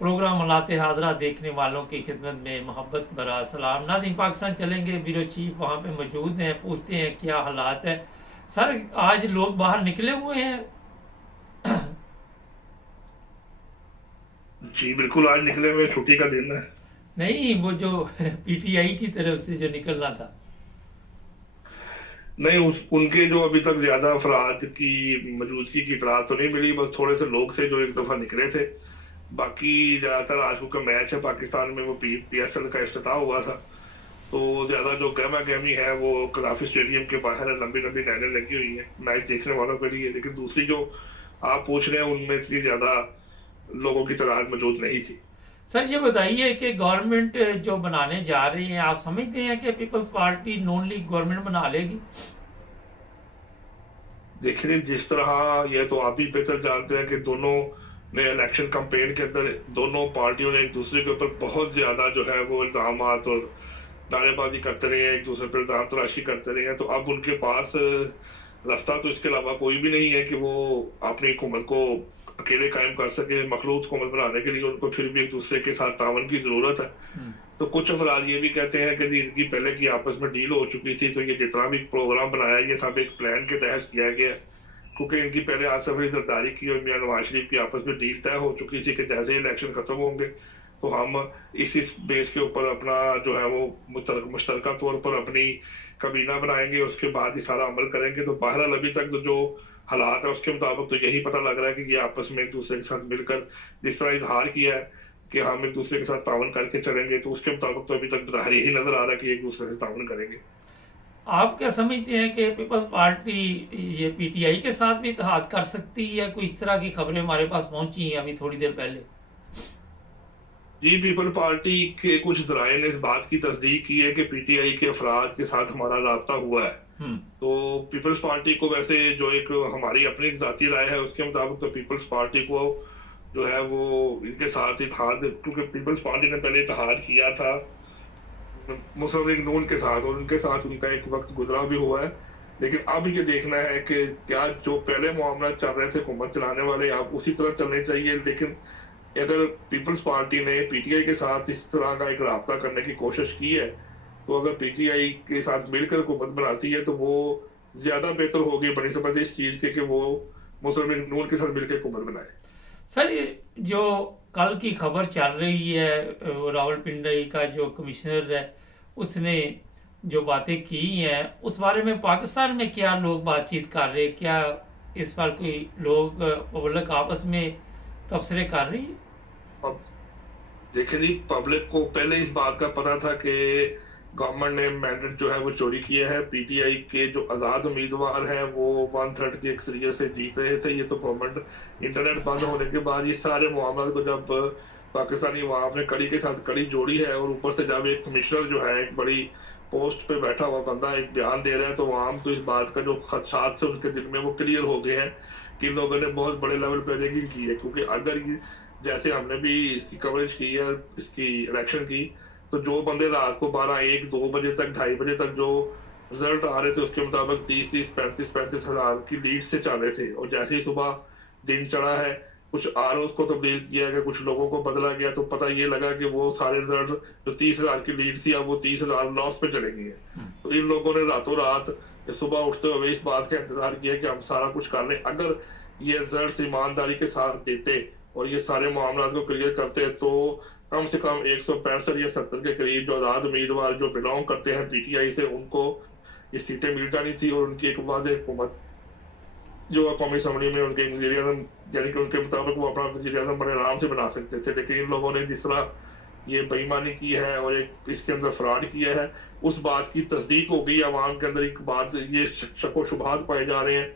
Programme मनाते हाजरा देखने वालों की खिदमत में मोहब्बत भरा सलाम। नाज़रीन, पाकिस्तान चलेंगे, ब्यूरो चीफ वहाँ पे मौजूद हैं, पूछते हैं क्या हालात है। सर, आज लोग बाहर निकले हुए हैं? जी बिल्कुल, आज निकले हुए छुट्टी का दिन है। नहीं, वो जो पीटीआई की तरफ से जो निकलना था। नहीं, उस उनके जो अभी तक ज्यादा अफराद की मौजूदगी की इतला तो नहीं मिली, बस थोड़े से लोग से जो एक दफा निकले थे। बाकी ज्यादातर आज का मैच है पाकिस्तान में, वो पीएसएल का इफ्तिताह हुआ था। तो ज्यादा जो गहमा गहमी है वो कदाफी स्टेडियम के बाहर है, लंबी लंबी लाइनें लगी हुई है मैच देखने वालों के लिए। लेकिन दूसरी जो आप पूछ रहे हैं उनमें इतनी ज्यादा लोगों की तादाद मौजूद नहीं थी। सर, ये बताइए कि गवर्नमेंट जो बनाने जा रही है, आप समझते हैं कि people's party non league government बना लेगी? देखिए, जिस तरह ये तो आप भी बेहतर जानते हैं कि दोनों ने इलेक्शन कैंपेन के अंदर दोनों पार्टियों ने एक दूसरे के ऊपर बहुत ज्यादा जो है वो इल्जाम और नारेबाजी करते रहे हैं, एक दूसरे पर इल्जाम तराशी करते रहे हैं। तो अब उनके पास रास्ता तो इसके अलावा कोई भी नहीं है कि वो अपनी हुकूमत को अकेले कायम कर सके। मखलूत हुकूमत बनाने के लिए उनको फिर भी एक दूसरे के साथ तावन की जरूरत है। तो कुछ अफराद ये भी कहते हैं कि जी, इनकी पहले की आपस में डील हो चुकी थी, तो ये जितना भी प्रोग्राम बनाया ये सब एक प्लान के तहत किया गया है। क्योंकि इनकी पहले आसफ अली जरदारी की और मियां नवाज शरीफ की आपस में डील तय हो चुकी थी कि जैसे ही इलेक्शन खत्म होंगे तो हम इस बेस के ऊपर अपना जो है वो मुश्तरका तौर पर अपनी काबीना बनाएंगे, उसके बाद ही सारा अमल करेंगे। तो बहरहाल अभी तक तो जो हालात है उसके मुताबिक तो यही पता लग रहा है कि ये आपस में एक दूसरे के साथ मिलकर जिस तरह इजहार किया है कि हम एक दूसरे के साथ तावन करके चलेंगे, तो उसके मुताबिक तो अभी तक जाहिर ही नजर आ रहा है कि एक दूसरे से तावन करेंगे। आप क्या समझते हैं कि पीपल्स पार्टी ये पीटीआई के साथ भी इत्तेहाद कर सकती है? कोई इस तरह की खबरें हमारे पास पहुंची हैं अभी थोड़ी देर पहले। जी, पीपल पार्टी के कुछ जराये ने इस बात की तस्दीक की है कि पीटीआई के अफराद के साथ हमारा राब्ता हुआ है। हम्म। तो पीपल्स पार्टी को वैसे जो एक हमारी अपनी जाती राय है उसके मुताबिक तो पीपल्स पार्टी को जो है वो इनके साथ इत्तेहाद, क्योंकि पीपल्स पार्टी ने पहले इत्तेहाद किया था मुस्लिम लीग नून के साथ और उनके साथ उनका एक वक्त गुजरा भी हुआ है। लेकिन अब ये देखना है कि क्या जो पहले मामला चल रहे थे हुकूमत चलाने वाले आप उसी तरह चलने चाहिए। लेकिन अगर पीपल्स पार्टी ने पीटीआई के साथ इस तरह का एक राब्ता करने की कोशिश की है, तो अगर पीटीआई के साथ मिलकर हुकूमत बनाती है तो वो ज्यादा बेहतर होगी बनी समझ इस चीज के कि वो मुस्लिम लीग नून के साथ मिलकर हुकूमत बनाए। सर, ये जो कल की खबर चल रही है, रावलपिंडी का जो कमिश्नर है उसने जो बातें की हैं उस बारे में पाकिस्तान में क्या लोग बातचीत कर रहे हैं? क्या इस पर कोई लोग पब्लिक आपस में तबसरे कर रही है? अब देखिए जी, पब्लिक को पहले इस बात का पता था कि गवर्नमेंट ने मैंडेट जो है वो चोरी किया है। पीटीआई के जो आजाद उम्मीदवार हैं वो 1/3 की अक्सरियत से जीत रहे थे। ये तो गवर्नमेंट इंटरनेट बंद होने के बाद ये सारे मामला को जब पाकिस्तानी अवाम ने कड़ी के साथ कड़ी जोड़ी है और ऊपर से जब एक कमिश्नर जो है एक बड़ी पोस्ट पे बैठा हुआ बंदा एक बयान दे रहा है, तो आम तो इस बात का जो खदशात से उनके दिल में वो क्लियर हो गए हैं कि इन लोगों ने बहुत बड़े लेवल पे रैगिंग की है। क्योंकि अगर ये जैसे हमने भी इसकी कवरेज की है इसकी इलेक्शन की, तो जो बंदे रात को 12, 1, 2 बजे तक 2:30 बजे तक जो रिजल्ट आ रहे थे उसके मुताबिक 30, 30, 35, 35 हजार की लीड से चल रहे थे, और जैसे ही सुबह दिन चढ़ा है कुछ आरओ को तब्दील किया गया, कुछ लोगों को बदला गया, तो पता ये लगा कि वो सारे रिजल्ट जो 30 हजार की लीड थी अब वो 30 हजार लॉस पे चले गई है। तो इन लोगों ने रातों रात सुबह उठते हुए इस बात का इंतजार किया कि हम सारा कुछ कर लें। अगर ये रिजल्ट ईमानदारी के साथ देते और ये सारे मामला को क्लियर करते तो कम से कम 165 या 70 के करीब जो आजाद उम्मीदवार जो बिलोंग करते हैं पीटीआई से उनको ये सीटें मिल जानी थी, और उनकी एक वादे हुकूमत जो कौमी असम्बली में उनके वजीर आजम यानी कि उनके मुताबिक वो अपना वजीर आजम बड़े आराम से बना सकते थे। लेकिन इन लोगों ने जिस तरह ये बेईमानी की है और एक इसके अंदर फ्रॉड किया है, उस बात की तस्दीक हो गई आवाम के अंदर। एक बात ये शक व शुबहात पाए जा रहे हैं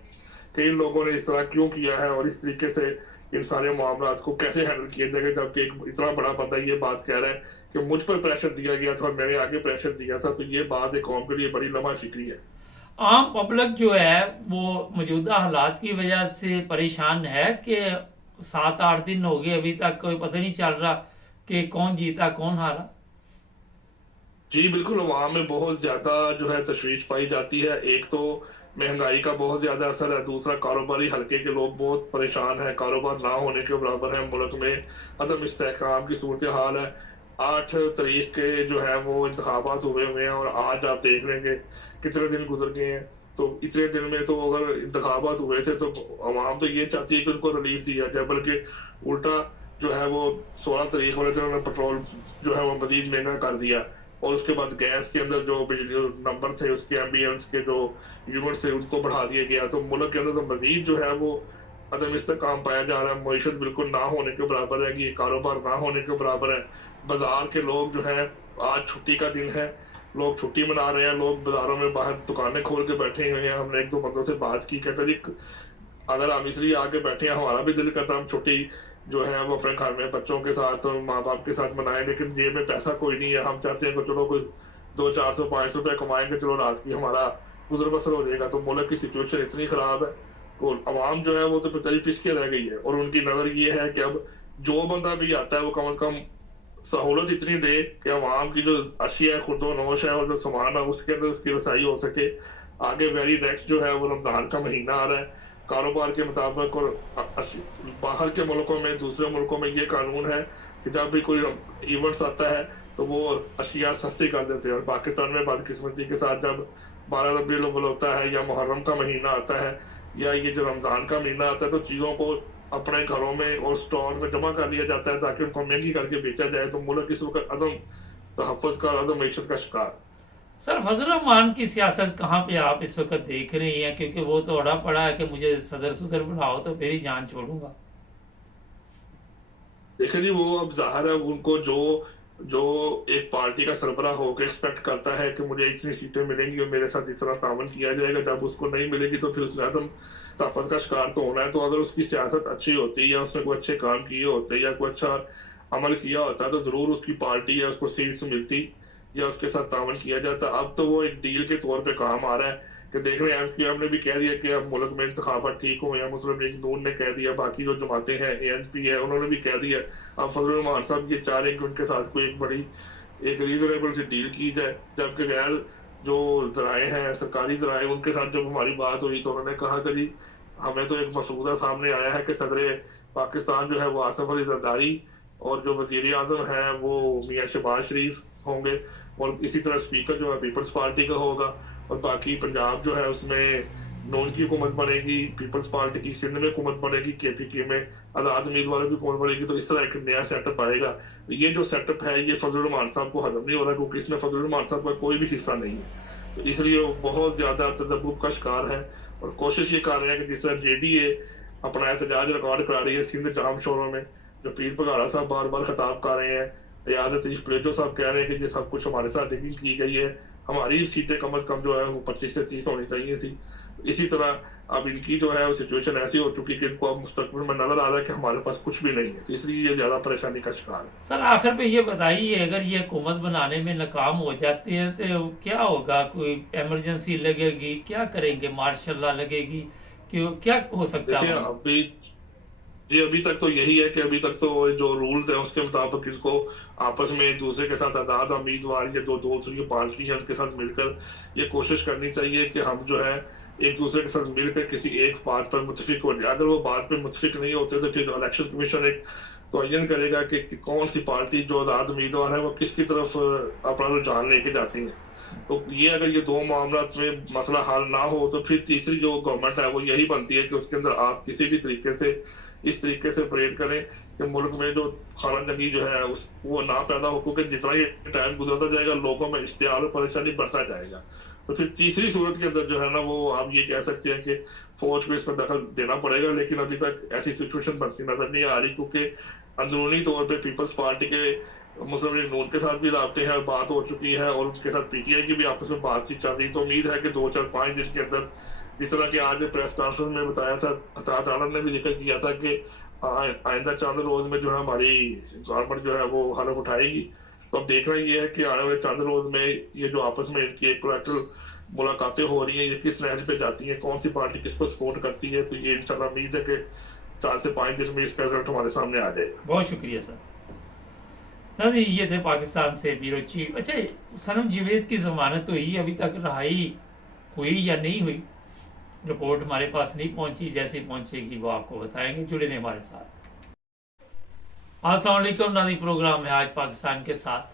कि इन लोगों ने इस तरह क्यों किया है और इस तरीके से इन सारे मामला को कैसे हैंडल किया जाएगा, जबकि एक इतना बड़ा बंदा ये बात कह रहा है कि मुझ पर प्रेशर दिया गया था और मैंने आगे प्रेशर दिया था। तो ये बात एक कौम के लिए बड़ी लम्हा शिकरी है। आम पब्लिक जो है वो मौजूदा हालात की वजह से परेशान है कि 7-8 दिन हो गए अभी तक कोई पता नहीं चल रहा कि कौन जीता कौन हारा। जी बिल्कुल, अवाम में बहुत ज्यादा जो है तशवीश पाई जाती है। एक तो महंगाई का बहुत ज्यादा असर है, दूसरा कारोबारी हल्के के लोग बहुत परेशान हैं, कारोबार ना होने के बराबर है, मुल्क में अदम इस्तेहकाम की सूरत हाल है। 8 तारीख के जो है वो इंतखाबात हुए हुए हैं और आज आप देख लेंगे कितने दिन गुजर गए हैं। तो इतने दिन में तो अगर इंतखाबात हुए थे तो आवाम तो ये चाहती है कि उनको रिलीफ दिया जाए, बल्कि उल्टा जो है वो 16 तारीख वाले दिन उन्होंने पेट्रोल जो है वो मजीद महंगा कर दिया, और उसके बाद गैस के अंदर जो बिजली नंबर थे उसके एम्बियंस के जो यूनिट थे उनको बढ़ा दिया गया। तो मुल्क के अंदर तो मजीद जो है वो अदम इस्तेहकाम पाया जा रहा है, मईशत बिल्कुल ना होने के बराबर है, कि कारोबार ना होने के बराबर है। बाजार के लोग जो है, आज छुट्टी का दिन है, लोग छुट्टी मना रहे हैं, लोग बाजारों में बाहर दुकानें खोल के बैठे हुए हैं। हमने 1-2 बंदों से बात की, कहते जी अगर हम इसलिए आके बैठे हैं, हमारा भी दिल करता हम छुट्टी जो है वो अपने घर में बच्चों के साथ और माँ बाप के साथ मनाएं, लेकिन जेब में पैसा कोई नहीं है। हम चाहते हैं कि चलो कोई 200-400-500 रुपए कमाएंगे, चलो रात की हमारा गुजर बसर हो जाएगा। तो मुल्क की सिचुएशन इतनी खराब है, तो अवाम जो है वो तो बेचारी पिसके रह गई है, और उनकी नजर ये है कि अब जो बंदा भी आता है वो कम से कम सहूलत इतनी दे कि अवाम की जो अशिया खुर्दो नोश है और जो सामान है उसके अंदर उसकी रसाई हो सके। आगे वेरी नेक्स्ट जो है वो रमजान का महीना आ रहा है, कारोबार के मुताबिक, और बाहर के मुल्कों में, दूसरे मुल्कों में ये कानून है कि जब भी कोई इवेंट्स आता है तो वो अशिया सस्ती कर देते हैं। और पाकिस्तान में बदकिस्मती के साथ जब 12 रबीउल अव्वल होता है या मुहर्रम का महीना आता है या ये जो रमजान का महीना आता है, तो चीजों को अपने घरों में और स्टोर में जमा कर लिया जाता है ताकि उनको महंगी करके बेचा जाए। तो मुल्क इस वक्त अदम तहफ़्फ़ुज़ का, अदम मईशत का शिकार। सर फजल रहमान की सियासत कहाँ पे आप इस वक्त देख रही हैं, क्योंकि वो तो अड़ा पड़ा है कि मुझे सदर सुदर बनाओ तो फिर ही जान छोड़ूंगा। देखिए जी, वो अब जाहिर है उनको जो जो एक पार्टी का सरबराह होकर एक्सपेक्ट करता है कि मुझे इतनी सीटें मिलेंगी और मेरे साथ इस तरह तावन किया जाएगा, जब उसको नहीं मिलेगी तो फिर उसने आदम तहफ़्फ़ुज़ का शिकार तो होना है। तो अगर उसकी सियासत अच्छी होती या उसने कोई अच्छे काम किए होते या कोई अच्छा अमल किया होता तो जरूर उसकी पार्टी या उसको सीट्स मिलती या उसके साथ तावन किया जाता। अब तो वो एक डील के तौर पे काम आ रहा है कि देख रहे हैं, एमक्यूएम ने भी कह दिया कि अब मुल्क में इंतखाबात ठीक हुए हैं, मुस्लिम लीग नून ने कह दिया, बाकी जो जमातें हैं एएनपी है उन्होंने भी कह दिया। अब फजल रहमान साहब ये चाह रहे हैं कि उनके साथ कोई एक बड़ी एक रीजनेबल सी डील की जाए, जबकि गैर जो जराए हैं, सरकारी जराए, उनके साथ जब हमारी बात हुई तो उन्होंने कहा कि जी हमें तो एक मसूदा सामने आया है कि सदर पाकिस्तान जो है वो आसिफ अली जरदारी और जो वजीर आजम है वो मियाँ शहबाज शरीफ होंगे, और इसी तरह स्पीकर जो है पीपल्स पार्टी का होगा, और बाकी पंजाब जो है उसमें नून की हुकूमत बनेगी, पीपल्स पार्टी की सिंध में हुकूमत बनेगी, केपीके में आजाद उम्मीदवारों की हुकूमत बनेगी। तो इस तरह एक नया सेटअप आएगा। ये जो सेटअप है ये फजल रहमान साहब को हजम नहीं हो रहा, क्योंकि इसमें फजल रहमान साहब का कोई भी हिस्सा नहीं है। तो इसलिए वो बहुत ज्यादा तजब्बुब का शिकार है और कोशिश ये कर रहे हैं कि जिस तरह जेडीए अपना एहतजाज रिकॉर्ड करा रही है सिंध जाम शोरों में, जो पीर भगाड़ा साहब बार बार खिताब कर रहे हैं, रियाज शरीफ प्लेटो साहब कह रहे हैं कि ये सब कुछ हमारे साथ डिगिंग की गई है, हमारी सीटें कम से कम जो है वो 25 से 30 होनी चाहिए थी। इसी तरह अब इनकी जो है वो सिचुएशन ऐसी हो चुकी कि इनको अब मुस्तकबिल में नजर आ रहा है कि हमारे पास कुछ भी नहीं है, तो इसलिए ये ज्यादा परेशानी का शिकार है। सर आखिर में ये बताइए, अगर ये हुकूमत बनाने में नाकाम हो जाती है तो क्या होगा? कोई इमरजेंसी लगेगी, क्या करेंगे? मार्शल लॉ लगेगी, क्यों, क्या हो सकता देखिए है? अभी जी अभी तक तो यही है कि अभी तक तो जो रूल्स है उसके मुताबिक इनको आपस में एक दूसरे के साथ आजाद उम्मीदवार या जो दूसरी पार्टी है उनके साथ मिलकर ये कोशिश करनी चाहिए कि हम जो है एक दूसरे के साथ मिलकर किसी एक बात पर मुतफिक हो जाए। अगर वो बात पर मुतफिक नहीं होते तो फिर इलेक्शन कमीशन एक तयन करेगा कि कौन सी पार्टी जो आजाद उम्मीदवार है वो किसकी तरफ अपना रुझान लेके जाती है। तो ये अगर ये दो मामला में मसला हल ना हो तो फिर तीसरी जो गवर्नमेंट है वो यही बनती है कि उसके अंदर आप किसी भी तरीके से इस तरीके से प्रेयर करें कि मुल्क में जो खाना जंगी जो है उस वो ना पैदा हो, क्योंकि जितना ये टाइम गुजरता जाएगा लोगों में इश्तिहार और परेशानी बढ़ता जाएगा। तो फिर तीसरी सूरत के अंदर जो है ना वो आप ये कह सकते हैं कि फौज को इसमें दखल देना पड़ेगा, लेकिन अभी तक ऐसी सिचुएशन बनती नजर नहीं आ रही, क्योंकि अंदरूनी तौर पर पीपल्स पार्टी के मुस्लिम लीग नून के साथ भी राब्ते हैं, बात हो चुकी है, और उनके साथ पीटीआई की भी आपस में बातचीत चल रही। तो उम्मीद है कि 2-4-5 दिन के अंदर, जिस तरह के आज प्रेस कॉन्फ्रेंस में बताया था, अतात आलम ने भी जिक्र किया था कि आइंदा चंद रोज में जो है हमारी गवर्नमेंट जो है वो हलफ उठाएगी। तो अब देखना ये है कि आने वाले चंद रोज में ये जो आपस में इनकी एक कोलैटरल मुलाकातें हो रही हैं ये किस नहज पे जाती हैं, कौन सी पार्टी किसको सपोर्ट करती है। तो ये इंशाल्लाह उम्मीद है कि 4 से 5 दिन में इसका रिजल्ट हमारे सामने आ जाएगा। बहुत शुक्रिया सर। नहीं, ये थे पाकिस्तान से ब्यूरो चीफ। अच्छा, सनम जावेद की जमानत हुई, अभी तक रहाई हुई या नहीं हुई? रिपोर्ट हमारे पास नहीं पहुंची, जैसे पहुंचेगी वो आपको बताएंगे। जुड़े रहिए हमारे साथ। अस्सलाम वालेकुम नाज़रीन, प्रोग्राम है आज पाकिस्तान के साथ।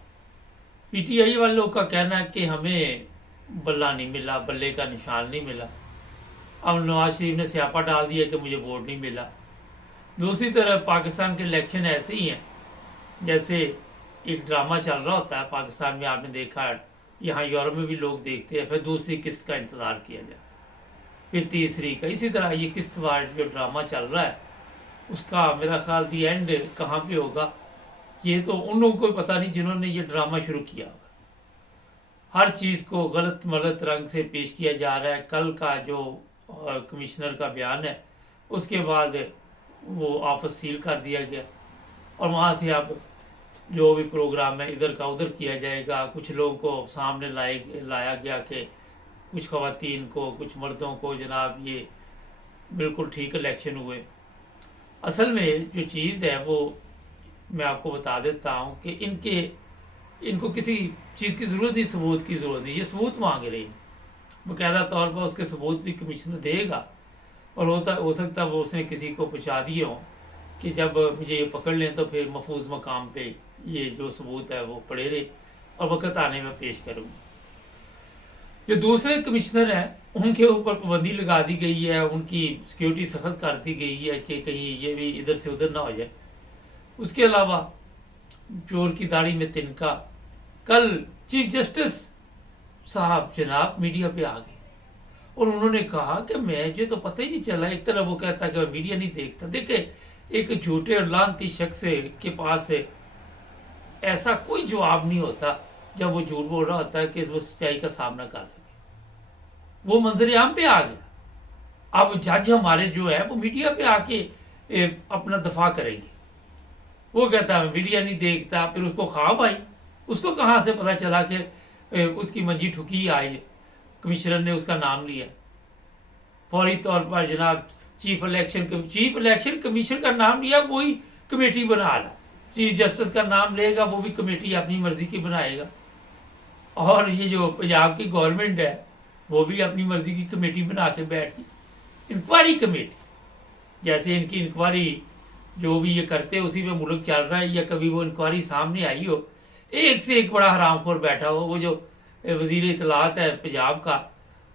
पीटीआई वाले लोग का कहना है कि हमें बल्ला नहीं मिला, बल्ले का निशान नहीं मिला। अब नवाज शरीफ ने स्यापा डाल दिया कि मुझे वोट नहीं मिला। दूसरी तरफ पाकिस्तान के इलेक्शन ऐसे ही हैं जैसे एक ड्रामा चल रहा होता है पाकिस्तान में, आपने देखा है, यहाँ यूरोप में भी लोग देखते हैं, फिर दूसरी किस्त का इंतज़ार किया जाता है, फिर तीसरी का। इसी तरह ये किस्तवार जो ड्रामा चल रहा है उसका मेरा ख्याल दी एंड कहाँ पे होगा ये तो उन लोगों को पता नहीं जिन्होंने ये ड्रामा शुरू किया होगा। हर चीज़ को गलत मलत रंग से पेश किया जा रहा है। कल का जो कमिश्नर का बयान है उसके बाद वो ऑफिस सील कर दिया गया और वहाँ से अब जो भी प्रोग्राम है इधर का उधर किया जाएगा। कुछ लोगों को सामने लाया गया कि कुछ ख़वातीन को, कुछ मर्दों को जनाब ये बिल्कुल ठीक इलेक्शन हुए। असल में जो चीज़ है वो मैं आपको बता देता हूँ कि इनको किसी चीज़ की ज़रूरत नहीं, सबूत की ज़रूरत नहीं। ये सबूत मांग रही है, बाकायदा तौर पर उसके सबूत भी कमिश्नर देगा और हो सकता है वो उसने किसी को पहुँचा दिए हों कि जब मुझे ये पकड़ लें तो फिर महफूज मकाम पे ये जो सबूत है वो पड़े रहे और वक़्त आने में पेश करूँगा। जो दूसरे कमिश्नर हैं उनके ऊपर पाबंदी लगा दी गई है, उनकी सिक्योरिटी सख्त कर दी गई है कि कहीं ये भी इधर से उधर ना हो जाए। उसके अलावा चोर की दाढ़ी में तिनका, कल चीफ जस्टिस साहब जनाब मीडिया पे आ गए और उन्होंने कहा कि मुझे तो पता ही नहीं चला। एक तरफ वो कहता कि मैं मीडिया नहीं देखता। देखे, एक झूठे और लानती शख्स के पास ऐसा कोई जवाब नहीं होता जब वो झूठ बोल रहा होता है कि वो सच्चाई का सामना कर सके। वो मंजर आम पे आ गया। अब जज हमारे जो है वो मीडिया पे आके अपना दफा करेंगे। वो कहता है मीडिया नहीं देखता, फिर उसको ख्वाब आई। उसको कहाँ से पता चला कि उसकी मंजी ठुकी आई, कमिश्नर ने उसका नाम लिया। फौरी तौर पर जनाब चीफ इलेक्शन कमीशन का नाम लिया, वही कमेटी बना रहा। चीफ जस्टिस का नाम लेगा वो भी कमेटी अपनी मर्जी की बनाएगा। और ये जो पंजाब की गवर्नमेंट है वो भी अपनी मर्जी की कमेटी बना के बैठ गई, इंक्वायरी कमेटी। जैसे इनकी इंक्वायरी जो भी ये करते उसी में मुल्क चल रहा है, या कभी वो इंक्वायरी सामने आई हो, एक से एक बड़ा हरामखोर बैठा हो। वो जो वजीर इतलात है पंजाब का,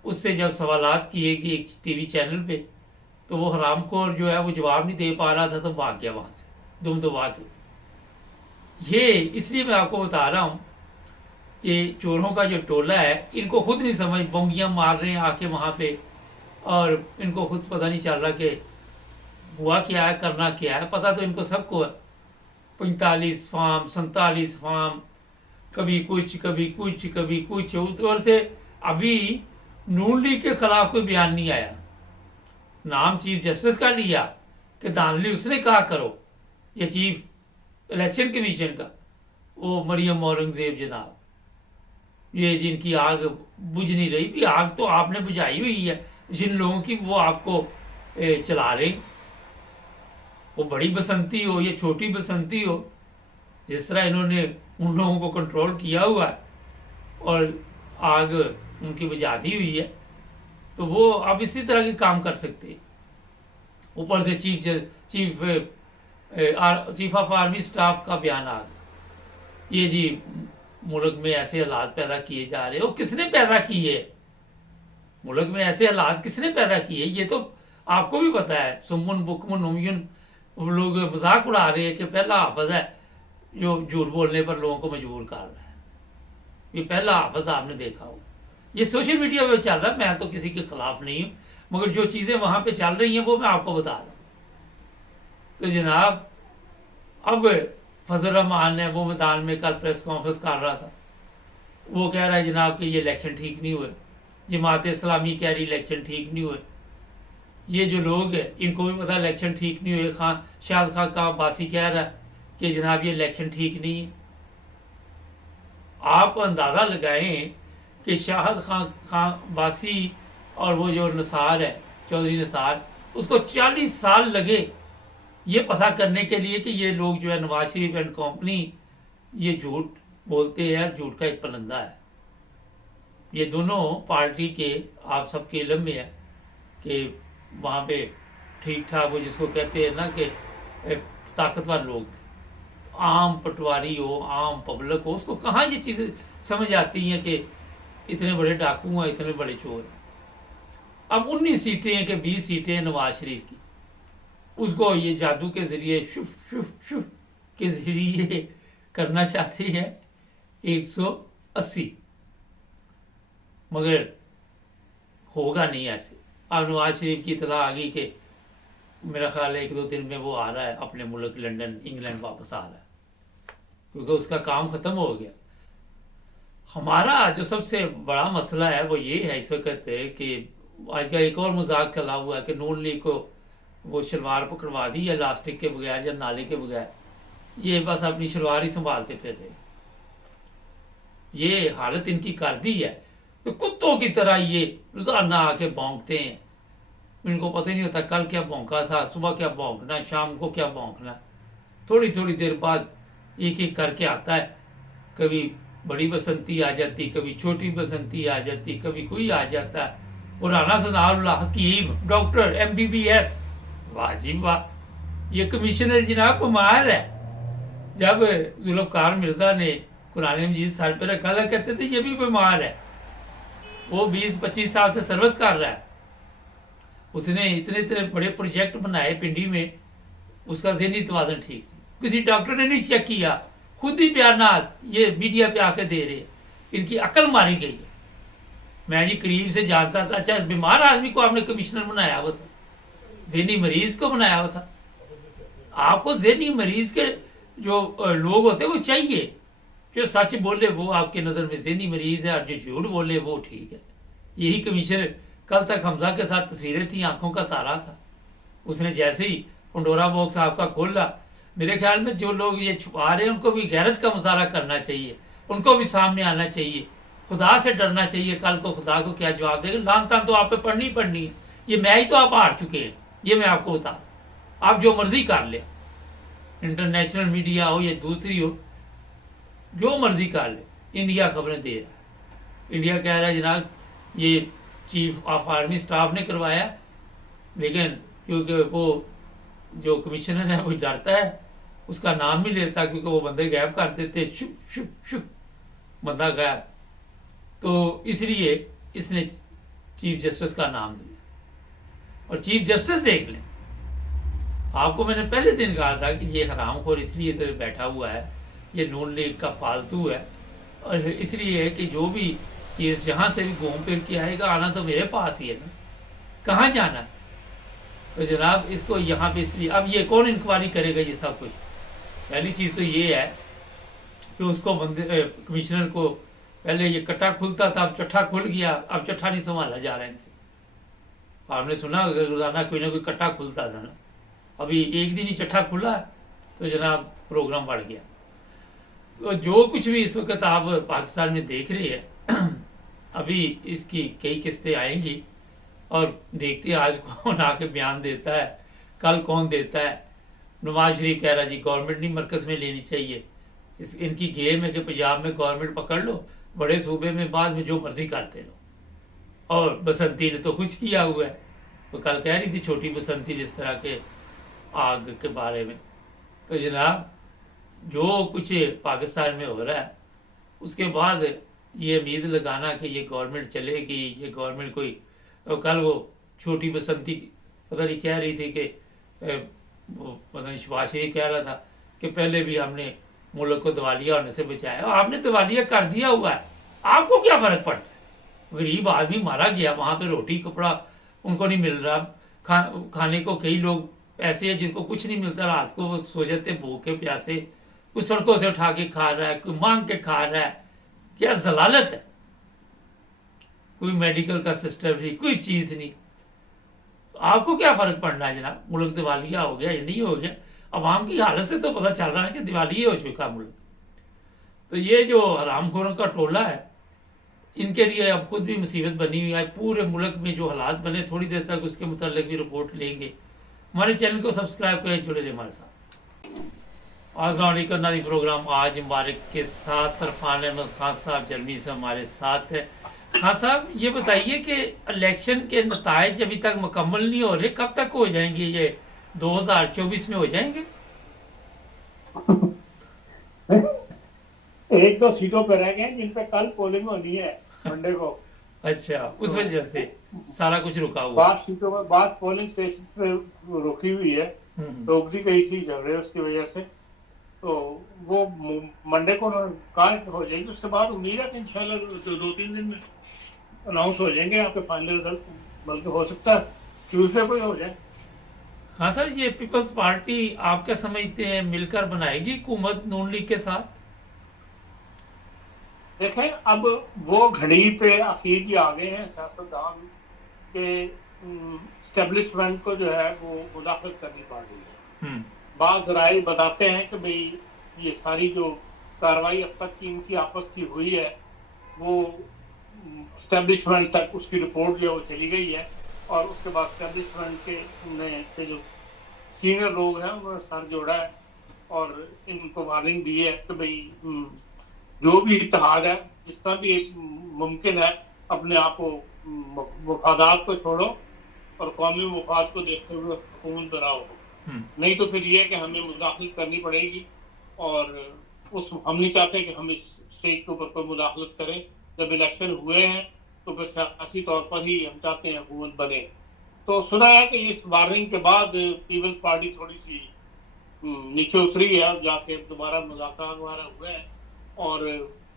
उससे जब सवालात किए कि एक टीवी चैनल पे, तो वो हरामखोर जो है वो जवाब नहीं दे पा रहा था तो भाग गया वहाँ से दुम दबा के। ये इसलिए मैं आपको बता रहा हूँ कि चोरों का जो टोला है इनको खुद नहीं समझ, बोंगियाँ मार रहे हैं आके वहाँ पे, और इनको खुद पता नहीं चल रहा कि हुआ क्या है, करना क्या है। पता तो इनको सबको है। 45 फार्म, 47 फार्म, कभी कुछ कभी कुछ कभी कुछ। ऊपर से अभी नून लीग के खिलाफ कोई बयान नहीं आया। नाम चीफ जस्टिस का लिया कि धांधली उसने कहा करो, ये चीफ इलेक्शन कमीशन का, वो मरियम औरंगजेब जनाब, ये जिनकी आग बुझ नहीं रही थी। आग तो आपने बुझाई हुई है जिन लोगों की, वो आपको चला रहे। वो बड़ी बसंती हो या छोटी बसंती हो, जिस तरह इन्होंने उन लोगों को कंट्रोल किया हुआ है और आग उनकी बुझा दी हुई है, तो वो अब इसी तरह के काम कर सकते हैं। ऊपर से चीफ ऑफ आर्मी स्टाफ का बयान आ गया। ये जी मुल्क में ऐसे हालात पैदा किए जा रहे हो, किसने पैदा किए? मुल्क में ऐसे हालात किसने पैदा किए? ये तो आपको भी पता है। सुमन बुकमन उमयन लोग मजाक उड़ा रहे हैं कि पहला हाफिज है जो झूठ बोलने पर लोगों को मजबूर कर रहा है। ये पहला हाफिज आपने देखा हो। ये सोशल मीडिया पे चल रहा है। मैं तो किसी के खिलाफ नहीं हूँ, मगर जो चीज़ें वहाँ पे चल रही हैं वो मैं आपको बता रहा हूँ। तो जनाब अब फजल रहमान है, वो मैदान में कल प्रेस कॉन्फ्रेंस कर रहा था। वो कह रहा है जनाब कि ये इलेक्शन ठीक नहीं हुए। जमात इस्लामी कह रही इलेक्शन ठीक नहीं हुए। ये जो लोग हैं इनको भी पता इलेक्शन ठीक नहीं हुए। शाहद खान का बासी कह रहा है कि जनाब ये इलेक्शन ठीक नहीं है। आप अंदाज़ा लगाएं कि शाहद खान बासी और वो जो नसार है, चौधरी नसार, उसको 40 साल लगे ये पता करने के लिए कि ये लोग जो है नवाज शरीफ एंड कंपनी ये झूठ बोलते हैं, झूठ का एक पलंदा है। ये दोनों पार्टी के आप सबके इल्म में है कि वहाँ पे ठीक ठाक वो जिसको कहते हैं ना कि ताकतवर लोग थे। आम पटवारी हो, आम पब्लिक हो, उसको कहाँ ये चीज़ें समझ आती हैं कि इतने बड़े डाकू हैं, इतने बड़े चोर हैं। अब 19 सीटें हैं कि 20 सीटें हैं नवाज शरीफ की, उसको ये जादू के जरिए शुफ शुफ शुफ के जरिए करना चाहते हैं 180, मगर होगा नहीं ऐसे। अब नवाज शरीफ की इतला आ गई कि मेरा ख्याल है 1-2 दिन में वो आ रहा है अपने मुल्क लंदन, इंग्लैंड वापस आ रहा है, क्योंकि उसका काम खत्म हो गया। हमारा जो सबसे बड़ा मसला है वो ये है इस वक्त कि आज का एक और मजाक चला हुआ है कि नून लीग को वो शलवार पकड़वा दी है इलास्टिक के बगैर या नाले के बगैर, ये बस अपनी शलवार ही संभालते फिर रहे। ये हालत इनकी कर दी है तो कुत्तों की तरह ये रोजाना आके भौंकते हैं। इनको पता ही नहीं होता कल क्या भौंका था, सुबह क्या भौंकना, शाम को क्या भौंकना। थोड़ी थोड़ी देर बाद एक एक करके आता है, कभी बड़ी बसंती आ जाती, कभी छोटी बसंती आ जाती, कभी कोई आ जाता है। और राना सनाउल्लाह हकीम डॉक्टर MBBS, वाह जी वाह, ये कमिश्नर जनाब बीमार है। जब जुल्फकार मिर्जा ने कुरान मजीद सर पे रखा था कहते थे ये भी बीमार है। वो 20-25 साल से सर्विस कर रहा है, उसने इतने इतने बड़े प्रोजेक्ट बनाए पिंडी में, उसका ज़हनी तवाज़ुन ठीक, किसी डॉक्टर ने नहीं चेक किया, खुद ही बयानात ये मीडिया पे आके दे रहे। इनकी अकल मारी गई है। मैं जी करीब से जानता था। अच्छा, बीमार आदमी को आपने कमिश्नर बनाया हुआ था, ज़हनी मरीज को बनाया हुआ था। आपको ज़हनी मरीज के जो लोग होते हैं वो चाहिए, जो सच बोले वो आपके नज़र में ज़हनी मरीज है, और जो झूठ बोले वो ठीक है। यही कमिश्नर कल तक हमजा के साथ तस्वीरें थी, आंखों का तारा था। उसने जैसे ही पंडोरा बॉक्स आपका खोला, मेरे ख्याल में जो लोग ये छुपा रहे हैं उनको भी गैरत का मुजाहरा करना चाहिए, उनको भी सामने आना चाहिए, खुदा से डरना चाहिए। कल को खुदा को क्या जवाब देगा? लान तान तो आप पे पढ़नी पड़नी है। ये मैच तो आप हार चुके हैं, ये मैं आपको बता दूं। आप जो मर्जी कर ले, इंटरनेशनल मीडिया हो या दूसरी हो, जो मर्जी कर ले, इंडिया खबरें दे रहा है। इंडिया कह रहा है जनाब ये चीफ ऑफ आर्मी स्टाफ ने करवाया, लेकिन क्योंकि वो जो कमिश्नर है वो डरता है, उसका नाम भी लेता, क्योंकि वो बंदे गायब कर देते, शुप शुप शुप बंदा गायब, तो इसलिए इसने चीफ जस्टिस का नाम लिया। और चीफ जस्टिस देख लें, आपको मैंने पहले दिन कहा था कि ये हरामखोर इसलिए इधर बैठा हुआ है, ये नून लीग का पालतू है, और इसलिए है कि जो भी केस जहां से भी घूम फिर के आएगा, आना तो मेरे पास ही है ना, कहाँ जाना। तो जनाब इसको यहाँ पे इसलिए, अब ये कौन इंक्वायरी करेगा ये सब कुछ? पहली चीज़ तो ये है कि उसको बंदे कमिश्नर को पहले ये कट्टा खुलता था, अब चट्ठा खुल गया, अब चट्ठा नहीं संभाला जा रहा है इनसे। आपने सुना रोजाना कोई ना कोई कट्टा खुलता था ना, अभी एक दिन ही चट्ठा खुला तो जनाब प्रोग्राम बढ़ गया। तो जो कुछ भी इस वक्त आप पाकिस्तान में देख रहे हैं, अभी इसकी कई किस्तें आएंगी और देखते हैं आज कौन आके बयान देता है, कल कौन देता है। नवाज शरीफ कह रहा जी गवर्नमेंट नहीं मरकज में लेनी चाहिए। इनकी गेम है कि पंजाब में गवर्नमेंट पकड़ लो, बड़े सूबे में बाद में जो मर्जी करते लो। और बसंती ने तो कुछ किया हुआ है, तो कल कह रही थी छोटी बसंती जिस तरह के आग के बारे में। तो जनाब जो कुछ पाकिस्तान में हो रहा है, उसके बाद ये उम्मीद लगाना कि ये गवर्नमेंट चलेगी, ये गवर्नमेंट कोई, तो कल वो छोटी बसंती पता नहीं कह रही थी कि पता नहीं शहबाज शरीफ कह रहा था कि पहले भी हमने मुल्क को दिवालिया होने से बचाया, आपने दिवालिया कर दिया हुआ है, आपको क्या फर्क पड़ता है? गरीब आदमी मारा गया, वहां पे रोटी कपड़ा उनको नहीं मिल रहा, खाने को कई लोग ऐसे हैं जिनको कुछ नहीं मिलता, रात को वो सो जाते भूखे प्यासे, कुछ सड़कों से उठा के खा रहा है, कोई मांग के खा रहा है। क्या जलालत है? कोई मेडिकल का सिस्टम नहीं, कोई चीज नहीं। तो आपको क्या फर्क पड़ना है जनाब? मुल्क दिवालिया हो गया या नहीं हो गया, अवाम की हालत से तो पता चल रहा है कि दिवालिया हो चुका मुल्क। तो ये जो हरामखोरों का टोला है, इनके लिए अब खुद भी मुसीबत बनी हुई है। पूरे मुल्क में जो हालात बने, थोड़ी देर तक उसके मुताल्लिक भी रिपोर्ट लेंगे। हमारे चैनल को सब्सक्राइब करें, जुड़े रहे हमारे साथ। अस्सलाम नादी प्रोग्राम आज मुबारक के साथ इरफान अहमद खान साहब जर्मनी से हमारे साथ है। खान साहब ये बताइए कि इलेक्शन के नताइज अभी तक मुकम्मल नहीं हो रहे, कब तक हो जाएंगे? ये 2024 में हो जाएंगे? एक दो सीटों पर रह गए जिन पे कल पोलिंग होनी है मंडे को। अच्छा, उस तो वजह से सारा कुछ रुका हुआ है। बाद सीटों पर बाद पोलिंग स्टेशन पे रुकी हुई है, हम्म, रोक दी गई थी झगड़े उसकी वजह से। तो वो मंडे को कहा हो जाएगी। उसके बाद उम्मीद है कि इंशाल्लाह 2-3 दिन में अनाउंस हो जाएंगे यहाँ पे फाइनल रिजल्ट, बल्कि हो सकता है ट्यूसडे को ही हो जाए। हाँ सर, ये पीपल्स पार्टी आप क्या समझते हैं, मिलकर बनाएगी हुकूमत नून लीग के साथ? देखें, अब वो घड़ी पे अखीर जी आ गए हैं सियासतदान के, स्टेब्लिशमेंट को जो है वो मुदाखलत करनी पड़ रही है। हम्म, बाद राय बताते हैं कि भाई ये सारी जो कार्रवाई अब तक की इनकी आपस की हुई है वो स्टैब्लिशमेंट तक उसकी रिपोर्ट जो है वो चली गई है, और उसके बाद स्टैब्लिशमेंट के जो सीनियर लोग हैं उन्होंने सर जोड़ा है और इनको वार्निंग दी है कि भाई जो भी इत्तेहाद है जिस तरह भी मुमकिन है अपने आप को मफादात को छोड़ो और कौमी मफाद को देखते हुए हुकूमत बनाओ, नहीं तो फिर ये कि हमें मुदाखलत करनी पड़ेगी। और हम नहीं चाहते कि हम इस स्टेज के ऊपर कोई मुदाखलत करें। जब इलेक्शन हुए हैं तो फिर सियासी तौर पर ही हम चाहते हैं हुकूमत बने। तो सुना है कि इस वार्निंग के बाद पीपल्स पार्टी थोड़ी सी नीचे उतरी है, अब जाके दोबारा मुज़ाकरात वगैरह हुए हैं। और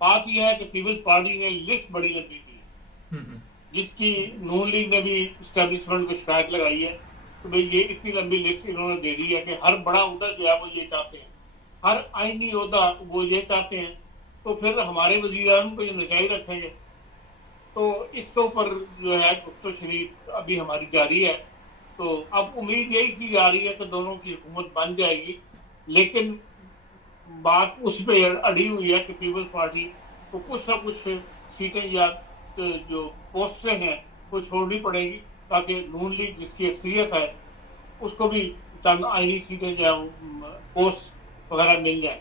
बात यह है कि पीपल्स पार्टी ने लिस्ट बड़ी लंबी दी, जिसकी नून लीग ने भी स्टैब्लिशमेंट को शिकायत लगाई है तो भाई ये इतनी लंबी लिस्ट इन्होंने दे दी है कि हर बड़ा उहदा जो है वो ये चाहते हैं, हर आईनी उहदा वो ये चाहते हैं। तो फिर हमारे वज़ीर-ए-आज़म को ये नशाई रखेंगे। तो इसके ऊपर जो है गुफ्तो शरीफ अभी हमारी जारी है। तो अब उम्मीद यही की जा रही है कि दोनों की हुकूमत बन जाएगी, लेकिन बात उस पर अड़ी हुई है कि पीपल्स पार्टी को कुछ ना कुछ सीटें या जो पोस्टें हैं वो छोड़नी पड़ेगी, ताकि नून लीग जिसकी अक्सरियत है उसको भी चंद आईनी सीटें जो है पोस्ट वगैरह मिल जाए।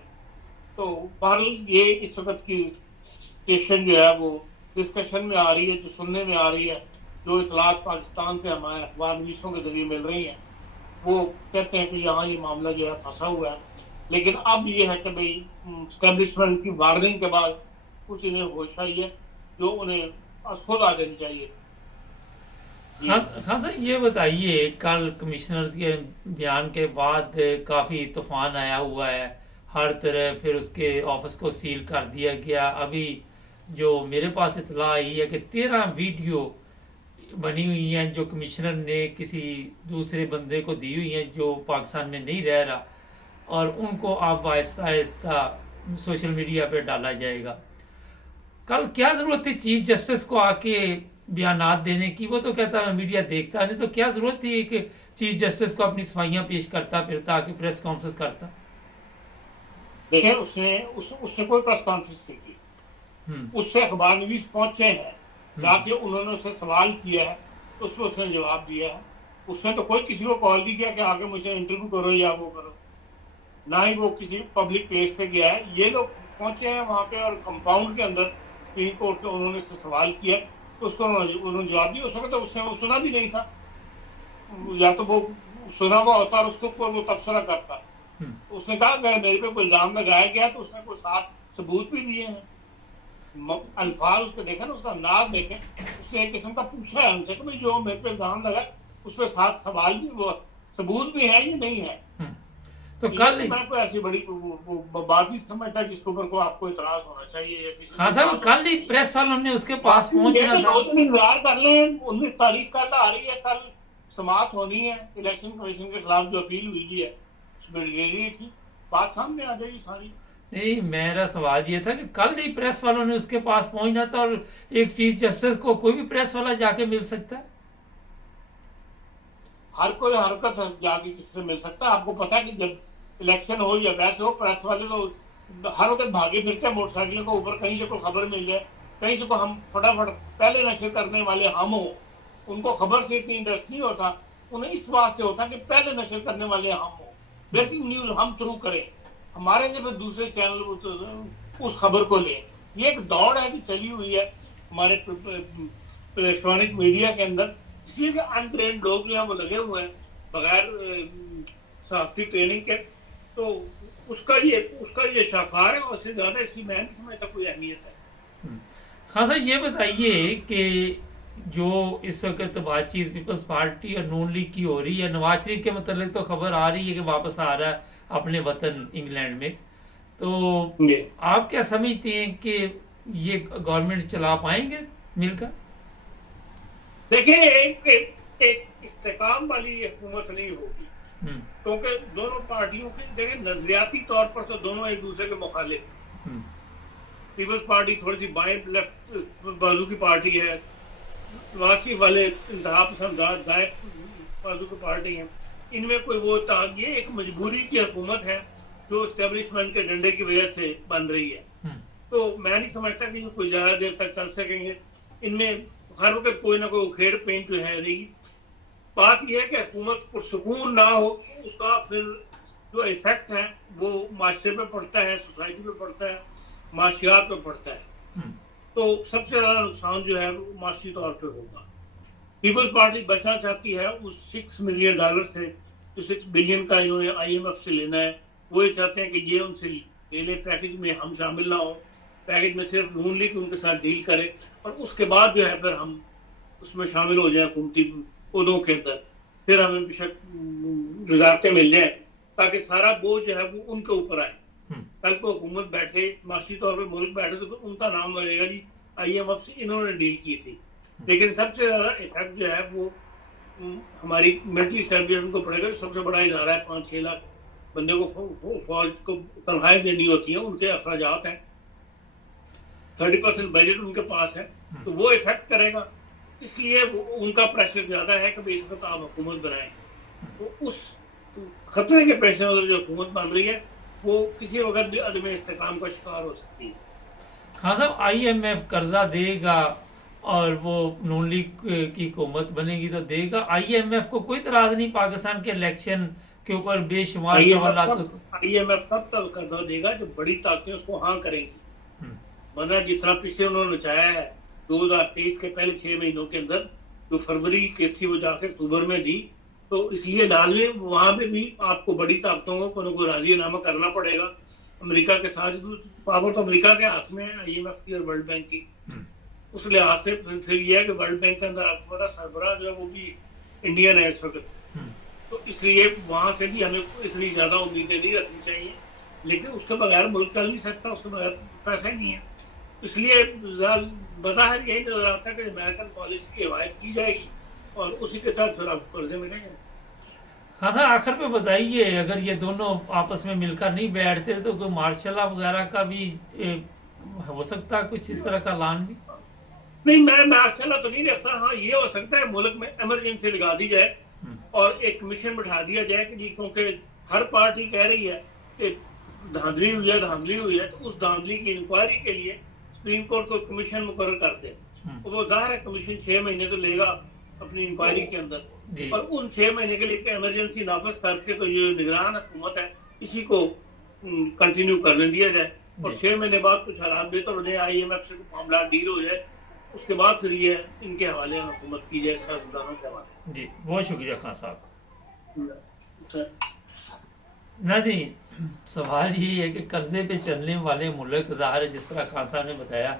तो बहरहाल ये इस वक्त की सिचुएशन जो है वो डिस्कशन में आ रही है, जो सुनने में आ रही है, जो इतलात पाकिस्तान से हमारे अखबार नवीसों के जरिए मिल रही हैं, वो कहते हैं कि यहाँ ये मामला जो है फंसा हुआ है। लेकिन अब ये है कि भाई स्टैब्लिशमेंट की वार्निंग के बाद कुछ इन्हें होश आई है जो उन्हें खुद आ जानी चाहिए थी। हाँ सर, ये बताइए, कल कमिश्नर के बयान के बाद काफ़ी तूफान आया हुआ है हर तरह, फिर उसके ऑफिस को सील कर दिया गया। अभी जो मेरे पास इतला आई है कि 13 वीडियो बनी हुई हैं जो कमिश्नर ने किसी दूसरे बंदे को दी हुई हैं जो पाकिस्तान में नहीं रह रहा, और उनको अब आहिस्ता आहिस्ता सोशल मीडिया पे डाला जाएगा। कल क्या ज़रूरत थी चीफ जस्टिस को आके बयानात देने की? वो तो कहता है मीडिया देखता नहीं, तो क्या ज़रूरत थी कि चीफ जस्टिस को अपनी सफाइयाँ पेश करता, फिरता आके प्रेस कॉन्फ्रेंस करता? देखिए, उसने कोई प्रेस कॉन्फ्रेंस नहीं की। उससे अखबार नवीस पहुंचे हैं, जाके उन्होंने उससे सवाल किया है तो उसमें उसने जवाब दिया है। उसने तो कोई किसी को कॉल नहीं किया कि आगे मुझे इंटरव्यू करो या वो करो, ना ही वो किसी पब्लिक प्लेस पे गया है। ये लोग पहुंचे हैं वहां पे और कंपाउंड के अंदर सुप्रीम कोर्ट के उन्होंने उससे सवाल किया तो उसको उन्होंने जवाब दिया। हो सकता तो उसने वो सुना भी नहीं था, या तो वो सुना हुआ होता और उसके ऊपर वो तबसरा करता। उसने कहा अगर मेरे पे कोई इल्जाम लगाया गया तो उसने कोई साथ सबूत भी दिए हैं, अल्फाज उसके देखे ना, उसका अंदाज देखे। उसने एक किस्म का पूछा है हमसे कि भाई जो मेरे पे इल्जाम लगा उस पर साथ सवाल भी, वो सबूत भी है या नहीं है। तो कल मैं कोई ऐसी बड़ी बात नहीं समझता जिसके ऊपर को आपको इतराज होना चाहिए या किसी। हाँ साहब, कल ही प्रेस सालों ने उसके पास पहुंचना था। 2 दिन इंतजार कर लें, 19 तारीख कल आ रही है, कल समाप्त होनी है इलेक्शन कमीशन के खिलाफ जो अपील हुई है उसमें थी, बात सामने आ जाएगी सारी। नहीं, मेरा सवाल ये था कि कल ही प्रेस वालों ने उसके पास पहुंचना था, और एक चीफ जस्टिस को कोई भी प्रेस वाला जाके मिल सकता है? हर कोई हरकत जाके किससे मिल सकता है। आपको पता है कि जब इलेक्शन हो या वैसे हो, प्रेस वाले तो हर वक्त भागे फिरते हैं मोटरसाइकिल को ऊपर, कहीं से कोई खबर मिल जाए, कहीं से को हम फटाफट पहले नशर करने वाले हम हो। उनको खबर से इतनी इंटरेस्ट नहीं होता, उन्हें इस बात से होता कि पहले नशर करने वाले हम हो, ब्रेकिंग न्यूज हम थ्रू करें, हमारे से फिर दूसरे चैनल उस खबर को लें। ये एक दौड़ है जो चली हुई है हमारे इलेक्ट्रॉनिक मीडिया के अंदर, इसलिए कि अनट्रेन्ड लोग जो है वो लगे हुए हैं बगैर सहाफती ट्रेनिंग के। तो उसका ये शाखार है, और उससे ज्यादा इसकी मैं नहीं समझता कोई अहमियत है। खान साहब ये बताइए कि जो इस वक्त बातचीत पीपल्स पार्टी और नून लीग की हो रही है, नवाज शरीफ के मतलब तो खबर आ रही है कि वापस आ रहा है अपने वतन इंग्लैंड में, तो आप क्या समझते हैं कि ये गवर्नमेंट चला पाएंगे मिलकर? देखिए, एक इस्तेकाम वाली हुकूमत नहीं होगी, क्योंकि दोनों पार्टियों के देखिए नजरियाती तौर पर तो दोनों एक दूसरे के मुखालिफ हैं। पीपल्स पार्टी थोड़ी सी बाएं लेफ्ट बाजू की पार्टी है, वासी वाले इंतहा पसंद दाएं बाजू की पार्टी है। इनमें कोई वो ये एक मजबूरी की हुकूमत है जो एस्टेब्लिशमेंट के डंडे की वजह से बन रही है। तो मैं नहीं समझता कि कोई ज्यादा देर तक चल सकेंगे। इनमें हर वक्त कोई ना कोई उखेड़ पेंच जो है रहेगी। बात यह है कि हुकूमत पुरसुकून ना हो, उसका फिर जो इफेक्ट है वो माशरे पे पड़ता है, सोसाइटी पे पड़ता है, माशियात पे पड़ता है। तो सबसे ज्यादा नुकसान जो है वो माशी तौर पे होगा। पीपल्स पार्टी बचना चाहती है उस $6 मिलियन से, जो 6 बिलियन का इन्होंने IMF से लेना है। वो ये चाहते हैं कि ये उनसे ले ले, पैकेज में हम शामिल ना हो, पैकेज में सिर्फ नून लीग उनके साथ डील करे, और उसके बाद जो है फिर हम उसमें शामिल हो जाए हुकूमती पदों के अंदर, फिर हमें बेशक वजारतें मिल जाए, ताकि सारा बोझ जो है वो उनके ऊपर आए। कल को हुकूमत बैठे, माशी तौर पर मुल्क बैठे, तो उनका नाम लगेगा जी IMF से इन्होंने डील की थी। लेकिन सबसे ज्यादा इफेक्ट जो है वो हमारी मिलिट्री एस्टेब्लिशमेंट को पड़ेगा। सबसे बड़ा इदारा है, 5-6 लाख बंदे को फौज को तनख्वाहें देनी होती हैं, उनके अखराजात हैं, 30% बजट उनके पास है, तो वो इफेक्ट करेगा। इसलिए उनका प्रेशर ज्यादा है कि इस वक्त आप हुकूमत बनाएं। तो उस खतरे के पेश नजर जो हुकूमत बन रही है वो किसी वक्त भी अदम इस्तेकाम का शिकार हो सकती है। खान साहब, IMF कर्जा देगा और वो नून लीग की हुकूमत बनेगी तो देगा। IMF को कोई तराज नहीं पाकिस्तान के इलेक्शन के ऊपर बेशुमार सवाल। IMF तब तक कर्जा देगा जब बड़ी ताकतें उसको हाँ करेंगी। मतलब जिस तरह पीछे उन्होंने नचाया है 2023 के पहले 6 महीनों के अंदर, जो फरवरी की थी वो जाकर अक्टूबर में दी, तो इसलिए लाजमी वहां पे भी आपको बड़ी ताकतों को कोई राजीनामा करना पड़ेगा। अमेरिका के साथ पावर तो अमेरिका के हाथ में है, IMF की और वर्ल्ड बैंक की। उस लिहाज से फिर यह है कि वर्ल्ड बैंक के अंदर आपको पता सरबराह जो है वो भी इंडियन है इस वक्त, तो इसलिए वहां से भी हमें इतनी ज्यादा उम्मीदें नहीं रखनी चाहिए। लेकिन उसके बगैर मुल्क चल नहीं सकता, उसके बगैर पैसा ही नहीं है। इसलिए बज़ाहिर यही नजर आता है कि अमेरिकन पॉलिसी की हिमायत की जाएगी और उसी के तहत फिर आपको कर्जे मिलेंगे। हाँ सर, आखिर पे बताइए, अगर ये दोनों आपस में मिलकर नहीं बैठते तो कोई मार्शल लॉ वगैरह का भी हो सकता है, कुछ इस तरह का ऐलान भी? नहीं, मैं मार्शल लॉ तो नहीं देखता। हाँ, ये हो सकता है मुल्क में इमरजेंसी लगा दी जाए और एक कमीशन बिठा दिया जाए कि जी, क्योंकि हर पार्टी कह रही है कि धांधली हुई है, तो उस धांधली की इंक्वायरी के लिए सुप्रीम कोर्ट को कमीशन मुकर्रर कर दे। वो जाहिर है कमीशन 6 महीने तो लेगा अपनी इंक्वायरी के अंदर, और उन 6 महीने के लिए इमरजेंसी नाफज करके तो ये निगरान हुकूमत है, इसी को कंटिन्यू करने दिया जाए, और 6 महीने बाद कुछ हालात बेहतर हो जाए, IMF से मामला डील हो जाए, उसके बाद फिर ये इनके हवाले हुकूमत की जाए, सियासतदानों के हवाले। जी, बहुत शुक्रिया खान साहब। नहीं, सवाल यही है कि कर्जे पे चलने वाले मुल्क, ज़ाहिर है जिस तरह खान साहब ने बताया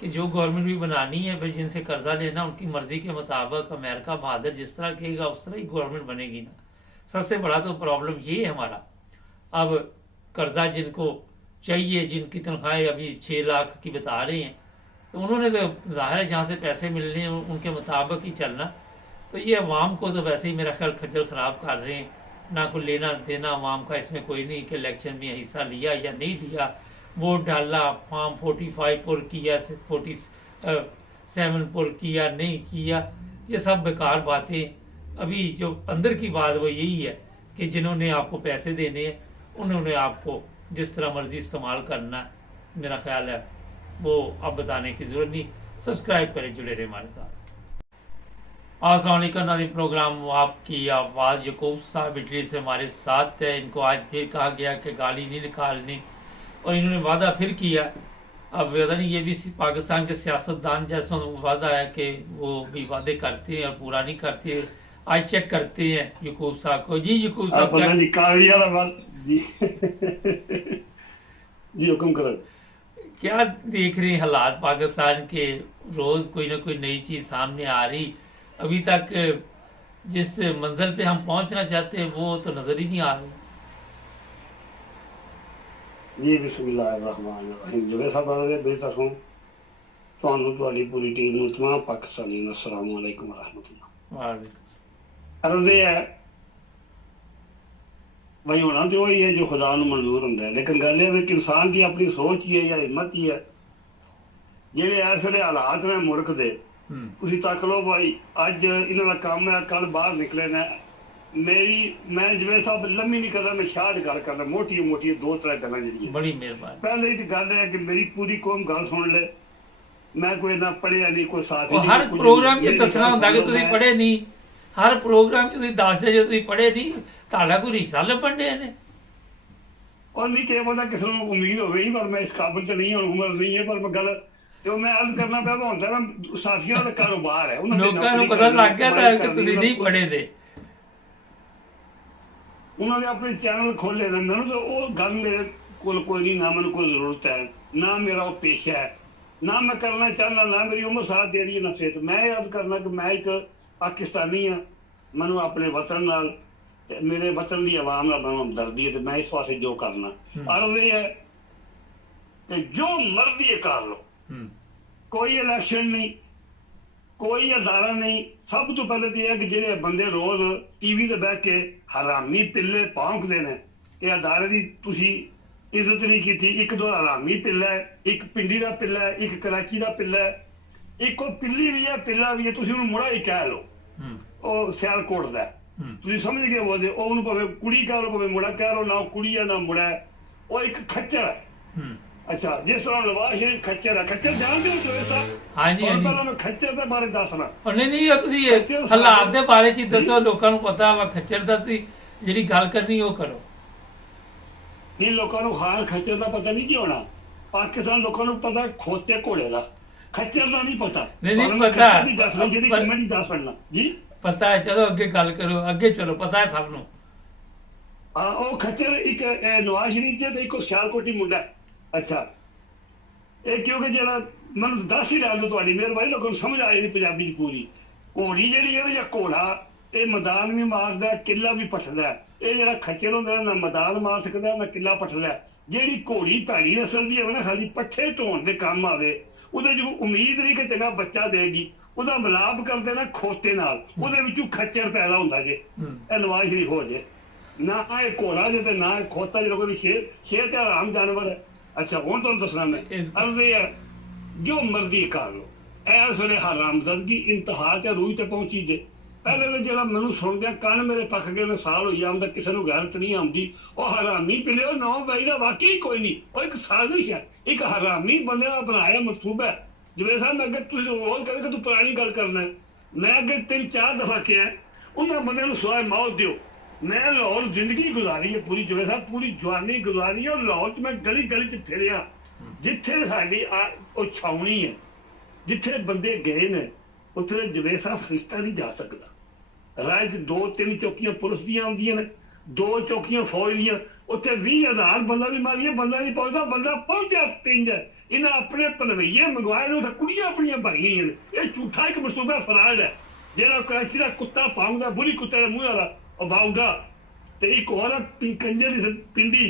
कि जो गवर्नमेंट भी बनानी है, फिर जिनसे कर्जा लेना उनकी मर्जी के मुताबिक अमेरिका बहादुर जिस तरह कहेगा उस तरह ही गवर्नमेंट बनेगी ना। सबसे बड़ा तो प्रॉब्लम ये है हमारा, अब कर्जा जिनको चाहिए, जिनकी तनख्वाहें अभी 6 लाख की बता रहे हैं, तो उन्होंने तो ज़ाहिर है जहाँ से पैसे मिलने हैं उनके मुताबिक ही चलना। तो ये अवाम को तो वैसे ही मेरा ख्याल खज्जल ख़राब कर रहे हैं, ना कोई लेना देना अवाम का इसमें कोई नहीं कि इलेक्शन में हिस्सा लिया या नहीं लिया, वोट डाला, फॉर्म 45 पुर किया, 47 पुर किया, नहीं किया, ये सब बेकार बातें। अभी जो अंदर की बात वो यही है कि जिन्होंने आपको पैसे देने हैं उन्होंने आपको जिस तरह मर्जी इस्तेमाल करना है, मेरा ख्याल है वो अब बताने की ज़रूरत नहीं। सब्सक्राइब करें, जुड़े रहे हमारे साथ। अस्सलाम नाज़रीन, प्रोग्राम आपकी आवाज़ यकूब साहब इटली से हमारे साथ है। इनको आज फिर कहा गया कि गाली नहीं निकालनी और इन्होंने वादा फिर किया। अब पता नहीं, ये भी पाकिस्तान के सियासतदान जैसा वादा है कि वो भी वादे करते हैं और पूरा नहीं करते। आज चेक करते हैं यकूब साहब को। जी यकूब साहब, जी कागजी वाला बात जी जी हुक्म करो। क्या देख रहे हैं हालात पाकिस्तान के? रोज़ कोई ना कोई नई चीज़ सामने आ रही। अभी तक जिस मंजिल पे हम पहुंचना चाहते हैं वो तो नज़र ही नहीं आ रही। जी बिस्मिल्लाहिर्रहमानिर्रहीम। जुबे साहब बारे बेहतर हूँ ਤੁਹਾਨੂੰ ਤੁਹਾਡੀ ਪੂਰੀ ਟੀਮ ਨੂੰ तमाम ਪਾਕਿਸਤਾਨੀ ਨੂੰ अस्सलाम वालेकुम रहमतुल्लाह। वालेकुम। ਅਰਜ਼ੇ ਹੈ ਵਈ ਹੋਣਾ ਤੇ ਉਹੀ ਹੈ ਜੋ ਖੁਦਾ ਨੂੰ ਮਨਜ਼ੂਰ ਹੁੰਦਾ ਹੈ, ਲੇਕਿਨ ਗੱਲ ਇਹ ਵੀ ਕਿ ਇਨਸਾਨ ਦੀ ਆਪਣੀ ਸੋਚ ਹੀ ਹੈ ਜਾਂ ਹਿੰਮਤ ਹੀ ਹੈ। ਜਿਹੜੇ ਇਸ ਵੇਲੇ ਹਾਲਾਤ ਨੇ ਮੁਲਕ ਦੇ, ਤੁਸੀਂ ਤੱਕ ਲਓ ਭਾਈ, ਅੱਜ ਇਹਨਾਂ ਦਾ ਕੰਮ ਹੈ, ਕੱਲ ਬਾਹਰ ਨਿਕਲੇ ਨੇ। मैं जिवें साहब लम्मी नहीं करदा, मैं शाह गल करना मोटी मोटी दो त्रै गल्लां जेहड़ियां। बड़ी मेहरबानी। पहले तो गल है कि मेरी पूरी कौम गल सुन ले, मैं कोई ना पढ़िया नहीं, कोई साथ नहीं। हर प्रोग्राम च दसना हुंदा कि तुसीं पढ़े नहीं, हर प्रोग्राम च तुसीं दसदे जे तुसीं पढ़े नहीं, तुहाडा कोई रिश्ता लभण डे ने। और नहीं कि पता किसी को उम्मीद होगी, पर मैं इस काबिल तो नहीं हूं, उम्र नहीं है, पर मैं गल जो मैं अर्ज करना पिया हुंदा है साथियों का कारोबार है, लोकां नूं पता लग गया था कि तुसीं नहीं पढ़े दे। उन्होंने अपने चैनल खोले ने, मैं तो वो गल मेरे कोल कोई नहीं, ना मैंने कोई जरूरत है, ना मेरा वो पेशा है, ना मैं करना चाहना, ना मेरी उम्र साथ दे रही है, ना सेहत। मैं याद करना कि मैं एक पाकिस्तानी हाँ, मैनू अपने वतन नाल मेरे वतन की आवाम नाल मैनू हमदर्दी है, तो मैं इस वास्ते जो करना अर्ज ये है कि जो मर्जी कर लो, कोई इलेक्शन नहीं, कोई अदारा नहीं। सब तो पहले तो यह कि जेडे बंदे रोज टीवी ते बैठ के हरामी पिल्ले भौंकदे ने कि अदारे दी तुसी इज्जत नहीं की। एक दो हरामी पिल्ला है, एक पिंडी का पिल्ला है, एक कराची का पिल्ला है, एक वो पिल्ली भी है, पिल्ला भी है, तुसी उन्हें मुड़ा ही कह लो, वो सियालकोट दा तुसी समझ गए वो उन्हें भावे कुड़ी कह लो, भावे मुड़ा कह लो, ना कुड़ी है ना मुड़ा है, वो एक खच्चर है। अच्छा, जिस तरह नवाज शरीफ खच्चर है, खच्चर जानते हो जो ऐसा? हाँ जी, हाँ जी। पहले मैं खच्चर के बारे दसना। नहीं नहीं, तुसी हालात दे बारे च दसो, लोकां नूं पता वा खच्चर दा, तुसी जेहड़ी गल करनी ओ करो। नहीं, लोकां नूं हाल खच्चर दा पता नहीं की होना। पाकिस्तान लोकां नूं पता खोते घोड़े दा, खच्चर दा नहीं पता। नहीं पता, दसना जेहड़ी कमेटी दस पढ़ना जी पता है। चलो अगे गल करो, अगे चलो, पता है सब नूं। हां, ओ खच्चर एक नवाज शरीफ ते एक सियालकोटी मुंडा है। अच्छा, ये क्योंकि जरा मैं दस ही डाल दो, थोड़ी मेहरबानी, लोगों को समझ आ जाती पंजाबी पूरी। घोड़ी जी है या घोड़ा, ये मैदान भी मारदा, किला भी पटदा। ये जरा खच्चर होंदा ना मैदान मार सकदा, ना किला पटदा। जेहड़ी घोड़ी धाड़ी नस्ल दी है ना, खाली पट्ठे ढोण दे काम आवे, उहदे जो उम्मीद नहीं कि चंगा बच्चा देगी, उहदा मिलाप करदे ना खोते नाल, उहदे विचों खच्चर पैदा हुंदा जे। ए नवाज शरीफ हो जे ना, ये घोड़ा जे ते ना खोता, जो लोगों दी शेर ते आराम जानवर है। अच्छा, हूँ तुम दसना मैं अर्ज है जो मर्जी कर लो, इस वे हरामदगी इंतहा ते रूह ते पहुंची दे। पहले तो जो मैं सुनद कन मेरे पक गए ने, साल हो जाता, किसी को गैरत नहीं आती। वह हरामी पिले नौ बई का वाकई कोई नहीं, वो एक साजिश है, एक हरामी बंदे का बनाया मनसूबा है। जिवें साहब अगर तुम रोज कहे तू पुरानी गल करना है, मैं अगे 3-4 दफा किया, उन्होंने बंदे सवाए मौत दो। मैं लाहौर जिंदगी गुजारी है पूरी, जिवें साहब पूरी जवानी गुजारी है, और लाहौर च मैं गली गली च फिरिया, जिथे साडी छावनी है, जिथे बंदे गए ने, उत्थे जिवें साहब फरिश्ता नहीं जा सकता। राह च 2-3 चौकियां पुलिस दियां आउंदियां ने, 2 चौकियां फौज दियां, उत्थे 20,000 बंदा भी मारिए, बंदा नहीं पहुंचता, बंदा पहुंचा पिंड। इन्हें अपने पनवैये मंगवाए ने, कुड़ियां अपनियां भरियां ने। यह झूठा एक मनसूबा फराड है, जेड़ा कराची का कुत्ता पाऊंगा, बुरी कुत्ते के मुंह वाला बाउगा, ते एक और कंजर पिंडी,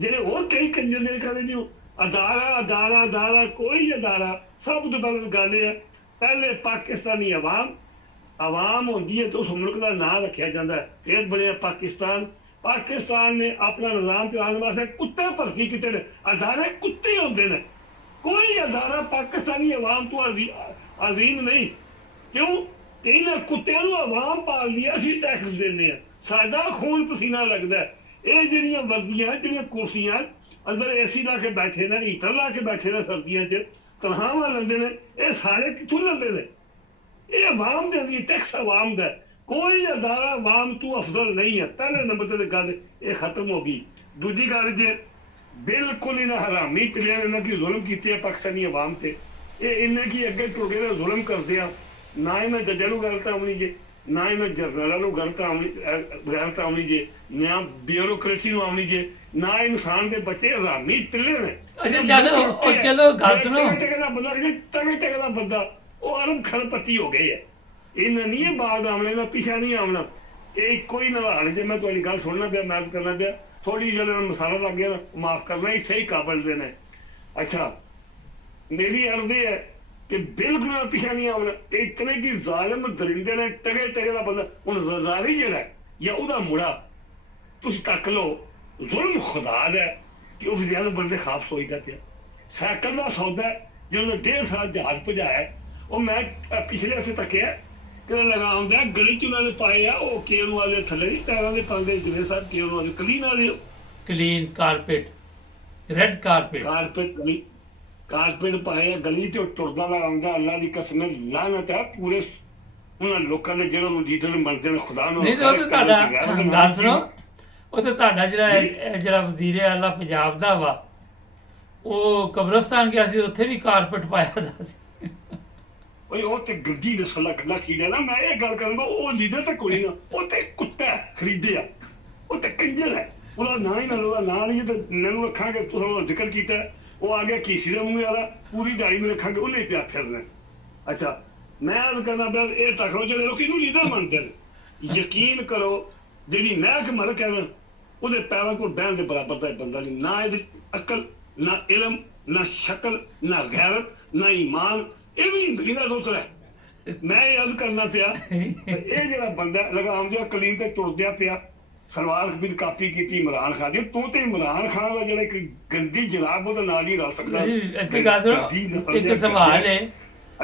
जेडे और कई कंजर जेडे कहते जी अदारा अदारा अदारा, कोई अदारा। सब तो पहले गल है, पहले पाकिस्तानी अवाम होंगी है तो उस मुल्क का नाम रखा जाता है, फिर बने पाकिस्तान। पाकिस्तान ने अपना निजाम चलाने वास्ते कुत्ते भर्ती किए ने, अदारे कुत्ते होंगे ने, कोई अदारा पाकिस्तानी अवाम तो अजीम नहीं। क्यों? इन्हें कुत्तियां नूं अवाम पाल दी, असीं टैक्स देने, साडा खून पसीना लगता है। ये जिहड़ियां वर्दियां, जिहड़ियां कुर्सियां, अंदर एसी ला के बैठे ने, हीटर ला के बैठे ने, सर्दियां च तनख्वाहां लैंदे ने, ये सारे कित्थों लैंदे ने? ਇਹ ਆਵਾਮ ਦੇ ਲਈ ਟੈਕਸ ਆਵਾਮ ਦਾ ਹੈ। ਕੋਈ ਅਦਾਰਾ ਆਵਾਮ ਤੋਂ ਅਫਜ਼ਲ ਨਹੀਂ ਹੈ। ਪਹਿਲੇ ਨੰਬਰ ਤੇ ਗੱਲ ਇਹ ਖਤਮ ਹੋ ਗਈ। ਦੂਜੀ ਗੱਲ ਜੇ ਬਿਲਕੁਲ ਇਹਨਾਂ ਹਰਾਮੀ ਪਿਲਿਆਂ ਨੇ ਕੀ ਜ਼ੁਲਮ ਕੀਤੇ ਆ ਪਾਕਿਸਤਾਨੀ ਆਵਾਮ ਤੇ, ਇਹ ਇਹਨੇ ਕੀ ਅੱਗੇ ਟੁਰ ਕੇ ਜ਼ੁਲਮ ਕਰਦੇ ਆ। ਨਾ ਇਹਨਾਂ ਜੱਜਾਂ ਨੂੰ ਗਲਤ ਆਉਣੀ ਜੇ, ਨਾ ਇਹਨਾਂ ਜਰਨੈਲਾਂ ਨੂੰ ਗਲਤ ਆਉਣੀ ਜੇ, ਨਾ ਬਿਊਰੋਕ੍ਰੇਸੀ ਨੂੰ ਆਉਣੀ ਜੇ, ਨਾ ਇਨਸਾਨ ਦੇ ਬੱਚੇ ਹਰਾਮੀ ਪਿੱਲੇ ਨੇ। ਅੱਛਾ ਚਲੋ ਗੱਲ ਸੁਣੋ, ਟਕੇ ਦਾ ਬੰਦਾ ਉਹ ਅਰਬ ਖਰਪਤੀ ਹੋ ਗਏ ਆ। ਇਹਨਾਂ ਨਹੀਂ ਇਹ ਬਾਅਦ ਆਉਣੇ ਦਾ ਪਿਛਾ ਨਹੀਂ ਆਉਣਾ। ਇਹ ਕੋਈ ਨਾ ਹਾਲ ਜੇ ਮੈਂ ਤੁਹਾਡੀ ਗੱਲ ਸੁਣਨਾ ਪਿਆ, ਮੈਚ ਕਰਨਾ ਪਿਆ, ਥੋੜੀ ਜਿਹੀ ਮਸਾਲਾ ਲੱਗ ਗਿਆ ਨਾ, ਮਾਫ ਕਰਨਾ, ਇਹ ਸਹੀ ਕਾਬਲ ਦੇ ਨੇ। ਅੱਛਾ ਮੇਰੀ ਅਰਜ਼ ਇਹ ਹੈ ਕਿ ਬਿਲਕੁਲ ਪਿਛਾ ਨਹੀਂ ਆਉਣਾ। ਇਤਨੇ ਕੀ ਜ਼ਾਲਿਮ ਦਰਿੰਦੇ ਨੇ, ਟਕੇ ਦਾ ਬੰਦਾ। ਹੁਣ ਜ਼ਰਦਾਰੀ ਜਿਹੜਾ ਜਾਂ ਉਹਦਾ ਮੁੰਡਾ ਤੁਸੀਂ ਤੱਕ ਲਓ, ਜ਼ੁਲਮ ਖੁਦਾ ਦਾ ਕਿ ਉਹ ਵਿਦਿਆਲੂ ਬੰਦੇ ਖਾਸ ਸੋਚਦਾ ਪਿਆ। ਸਾਈਕਲ ਦਾ ਸੌਦਾ ਜਦੋਂ 1.5 ਸਾਲ ਜਹਾਜ਼ ਭਜਾਇਆ, ਉਹ ਮੈਂ ਪਿਛਲੇ ਹਫ਼ਤੇ ਤੱਕਿਆ ਕਿ ਲਗਾਉਂਦਾ ਗਲੀ ਚ ਉਹਨਾਂ ਨੇ ਪਾਏ ਆ ਉਹ ਕੇਨ ਵਾਲੇ ਥੱਲੇ ਨਹੀਂ ਪੈਰਾਂ ਦੇ ਪਾਉਂਦੇ ਜਿਵੇਂ ਸਾਹਿਬ ਕੇਨ ਵਾਲੇ ਕਲੀਨ ਵਾਲੇ, ਕਲੀਨ ਕਾਰਪੇਟ, ਰੈੱਡ ਕਾਰਪੇਟ ਪਾਏ ਆ ਗਲੀ ਤੇ ਤੁਰਦਾ ਲਗਾਉਂਦਾ। ਅੱਲਾ ਦੀ ਕਸਮ ਲਾਨਤ ਹੈ ਪੂਰੇ ਉਹਨਾਂ ਲੋਕਾਂ ਨੇ ਜਿਹਨਾਂ ਨੂੰ ਲੀਡਰ ਮੰਨਦੇ ਨੇ ਖੁਦਾ ਨੂੰ। ਨਹੀਂ, ਉਹ ਤਾਂ ਤੁਹਾਡਾ ਗੱਲ ਸੁਣੋ, ਉਹ ਤਾਂ ਤੁਹਾਡਾ ਜਿਹੜਾ ਵਜ਼ੀਰ ਆਲਾ ਪੰਜਾਬ ਦਾ ਵਾ, ਉਹ ਕਬਰਸਤਾਨ ਗਿਆ ਸੀ, ਉੱਥੇ ਵੀ ਕਾਰਪੇਟ ਪਾਇਆ ਦਾ ਸੀ। ਓਏ ਉਹ ਤੇ ਗੱਡੀ ਨਸਲਾ ਗੱਲਾਂ ਕੀ ਨਾ। ਮੈਂ ਇਹ ਗੱਲ ਕਰਾਂਗਾ, ਉਹ ਲੀਡਰ ਤਾਂ ਕੋਈ ਨਾ, ਉਹ ਤੇ ਕੁੱਤਾ ਖਰੀਦਿਆ, ਉਹ ਤੇ ਕੰਜਰ ਹੈ। ਉਹਦਾ ਨਾਂ ਹੀ ਨਾ, ਉਹਦਾ ਨਾਂ ਨਹੀਂ ਤੇ ਮੈਨੂੰ ਰੱਖਾਂਗੇ। ਤੁਸੀਂ ਉਹਦਾ ਜ਼ਿਕਰ ਕੀਤਾ, ਉਹ ਆ ਗਿਆ ਕੀਸੀ ਦੇ ਮੂੰਹ ਵਾਲਾ, ਪੂਰੀ ਦਿਹਾੜੀ ਨੂੰ ਰੱਖਾਂਗੇ, ਉਹਨੇ ਪਿਆ ਫਿਰਨਾ। ਅੱਛਾ ਮੈਂ ਅਰਜ਼ ਕਰਨਾ ਪਿਆ, ਇਹ ਤੱਕ ਲਓ ਜਿਹੜੇ ਲੋਕ ਇਹਨੂੰ ਲੀਡਰ ਮੰਨਦੇ ਨੇ, ਯਕੀਨ ਕਰੋ ਜਿਹੜੀ ਮਹਿਕ ਮਲਕ ਹੈ ਨਾ, ਉਹਦੇ ਪੈਰਾਂ ਕੋਲ ਬਹਿਣ ਦੇ ਬਰਾਬਰ ਦਾ ਬੰਦਾ ਨਹੀਂ। ਨਾ ਇਹਦੀ ਅਕਲ, ਨਾ ਇਲਮ, ਨਾ ਸ਼ਕਲ, ਨਾ ਗੈਰਤ, ਨਾ ਈਮਾਨ। ਇਹ ਵੀ ਜ਼ਿੰਦਗੀ ਦਾ ਦੋਤਰਾ ਹੈ। ਮੈਂ ਇਹ ਅਰਜ਼ ਕਰਨਾ ਪਿਆ, ਇਹ ਜਿਹੜਾ ਬੰਦਾ ਲਗਾਮ ਜਿਹਾ ਕਲੀਨ ਤੇ ਤੁਰਦਿਆ ਪਿਆ, ਸਲਵਾਰ ਕਮੀਜ਼ ਕਾਪੀ ਕੀਤੀ ਇਮਰਾਨ ਖਾਨ ਦੀ, ਤੂੰ ਤੇ ਇਮਰਾਨ ਖਾਨ ਦਾ ਜਿਹੜਾ ਇੱਕ ਗੰਦੀ ਜਨਾਬ ਉਹਦਾ ਨਾਲ ਹੀ ਰਲ ਸਕਦਾ। ਇੱਕ ਸਵਾਲ ਹੈ,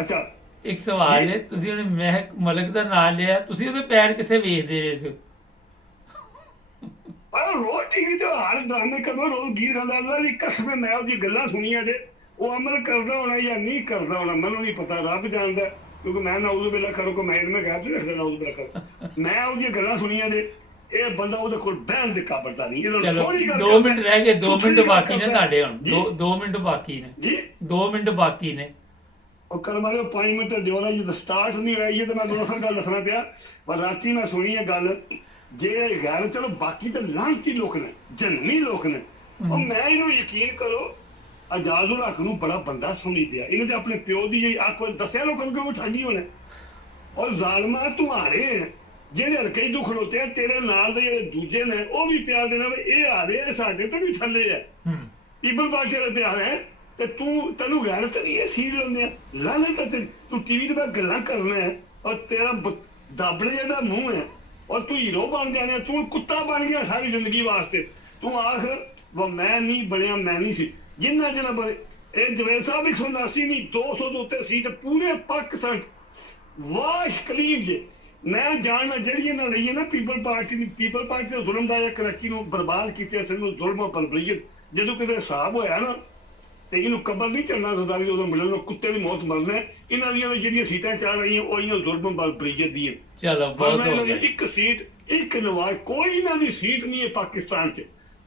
ਅੱਛਾ ਇੱਕ ਸਵਾਲ ਹੈ, ਤੁਸੀਂ ਉਹਨੇ ਮਹਿਕ ਮਲਕ ਦਾ ਨਾਮ ਲਿਆ, ਤੁਸੀਂ ਉਹਦੇ ਪੈਰ ਕਿੱਥੇ ਵੇਖਦੇ ਰਹੇ ਸੀ? ਰੋਜ਼ ਟੀਵੀ ਤੇ ਹਾਰ ਡਰਾਮੇ ਕਰੋ, ਰੋਜ਼ ਗੀਤ ਗਾਉਂਦਾ। ਅੱਲਾ ਦੀ ਕਸਮ ਮੈਂ ਉਹਦੀ ਗੱਲਾਂ ਸੁਣੀਆਂ ਤੇ ਉਹ ਅਮਲ ਕਰਦਾ ਹੋਣਾ ਜਾਂ ਨਹੀਂ ਕਰਦਾ ਹੋਣਾ ਮੈਨੂੰ ਨਹੀਂ ਪਤਾ, ਰੱਬ ਜਾਣਦਾ। ਕਿਉਂਕਿ ਮੈਂ ਨਾਉਜ਼ੁ ਬਿਲਾ ਕਰੋ ਕਿ ਮੈਂ ਕਹਿ ਤੂੰ ਰੱਖਦਾ ਨਾਉਜ਼ੁ ਬਿਲਾ ਕਰੋ। ਮੈਂ ਉਹਦੀਆਂ ਗੱਲਾਂ ਸੁਣੀਆਂ ਤੇ ਇਹ ਬੰਦਾ ਉਹਦੇ ਕੋਲ ਬਹਿਣ ਦੇ ਕਾਬਲ ਦਾ ਨਹੀਂ। 2 ਮਿੰਟ ਰਹਿ ਗਏ, 2 ਮਿੰਟ ਬਾਕੀ ਨੇ ਤੁਹਾਡੇ ਹੁਣ, 2 ਮਿੰਟ ਬਾਕੀ ਨੇ ਜੀ, 2 ਮਿੰਟ ਬਾਕੀ ਨੇ। ਉਹ ਕਰ ਮਾਰਿਓ 5 ਮਿੰਟ ਦਿਓ ਨਾ, ਜਦੋਂ ਸਟਾਰਟ ਨਹੀਂ ਹੋਈ ਹੈ ਤੇ ਮੈਂ ਤੁਹਾਨੂੰ ਅਸਲ ਗੱਲ ਦੱਸਣਾ ਪਿਆ। ਪਰ ਰਾਤੀ ਮੈਂ ਸੁਣੀ ਹੈ ਗੱਲ, ਜੇ ਗੈਰ ਚਲੋ ਬਾਕੀ ਤਾਂ ਲਾਂਤੀ ਲੋਕ ਨੇ, ਜੰਮੀ ਲੋਕ ਨੇ। ਉਹ ਮੈਂ ਇਹਨੂੰ ਯਕੀਨ ਕਰੋ ਆਜ਼ਾਦੁਲ ਹਕ ਨੂੰ ਬੜਾ ਬੰਦਾ ਸੁਣੀ ਦਿਆ। ਇਹਨੇ ਤੇ ਆਪਣੇ ਪਿਓ ਦੀ ਜਿਹੜੀ ਆਖ ਦੱਸਿਆ ਲੋਕਾਂ ਨੂੰ ਕਿ ਉਹ ਠੱਗੀ ਹੋਣੇ। ਔਰ ਜ਼ਾਲਮਾਂ ਤੁਹਾਰੇ ਜਿਹੜੇ ਹਲਕੇ ਦੁੱਖ ਖਲੋਤੇ ਆ, ਤੇਰੇ ਨਾਲ ਦੇ ਜਿਹੜੇ ਦੂਜੇ ਨੇ ਉਹ ਵੀ ਪਿਆਰ ਦੇਣਾ ਵੀ ਇਹ ਆ ਰਹੇ ਸਾਡੇ ਤੇ ਵੀ ਥੱਲੇ ਆ। ਪੀਪਲ ਪਾਰਟੀ ਵਾਲੇ ਪਿਆਰ ਹੈ ਤੇ ਤੈਨੂੰ ਗੈਰਤ ਨਹੀਂ ਹੈ, ਸੀਟ ਲੈਂਦੇ ਆ ਲਾਣੇ ਤਾਂ ਤੂੰ ਟੀਵੀ ਤੇ ਗੱਲਾਂ ਕਰਨਾ ਹੈ ਔਰ ਤੇਰਾ ਦਾਬੜੇ ਜਿਹੜਾ ਮੂੰਹ ਹੈ ਔਰ ਤੂੰ ਹੀਰੋ ਬਣ ਜਾਣਾ, ਤੂੰ ਕੁੱਤਾ ਬਣ ਗਿਆ ਸਾਰੀ ਜ਼ਿੰਦਗੀ ਵਾਸਤੇ। ਤੂੰ ਆਖ ਮੈਂ ਨਹੀਂ ਬਣਿਆ, ਮੈਂ ਨਹੀਂ ਸੀ ਜਿੰਨਾ ਬਣੇ। ਇਹ ਜਵੇਦ ਸਾਹਿਬ 179 ਨਹੀਂ 200 ਦੇ ਉੱਤੇ ਸੀਟ ਪੂਰੇ ਪਾਕਿਸਤਾਨ ਵਾਸ਼ ਕਲੀਨ ਜੇ। ਮੈਂ ਜਾਣਨਾ ਜਿਹੜੀ ਇਹਨਾਂ ਲਈ ਹੈ ਨਾ ਪੀਪਲ ਪਾਰਟੀ ਦਾ ਜ਼ੁਲਮ ਦਾ ਕਰਾਚੀ ਨੂੰ ਬਰਬਾਦ ਕੀਤੇ ਸਾਨੂੰ ਜ਼ੁਲਮ ਬਲਬਰੀਅਤ। ਜਦੋਂ ਕਿਤੇ ਹਿਸਾਬ ਹੋਇਆ ਨਾ ਤੇ ਇਹਨੂੰ ਕਬਰ ਨਹੀਂ ਚੜਨਾ ਸਰਦਾਰੀ, ਉਦੋਂ ਮਿਲਣ ਨੂੰ ਕੁੱਤੇ ਦੀ ਮੌਤ ਮਰਨਾ। ਇਹਨਾਂ ਦੀਆਂ ਜਿਹੜੀਆਂ ਸੀਟਾਂ ਚੱਲ ਰਹੀਆਂ ਉਹ ਇਹਨਾਂ ਜ਼ੁਲਮ ਬਲਬਰੀਅਤ ਦੀਆਂ। ਚਲੋ ਇੱਕ ਸੀਟ ਇੱਕ ਨਵਾਜ਼, ਕੋਈ ਇਹਨਾਂ ਦੀ ਸੀਟ ਨਹੀਂ ਹੈ ਪਾਕਿਸਤਾਨ 'ਚ।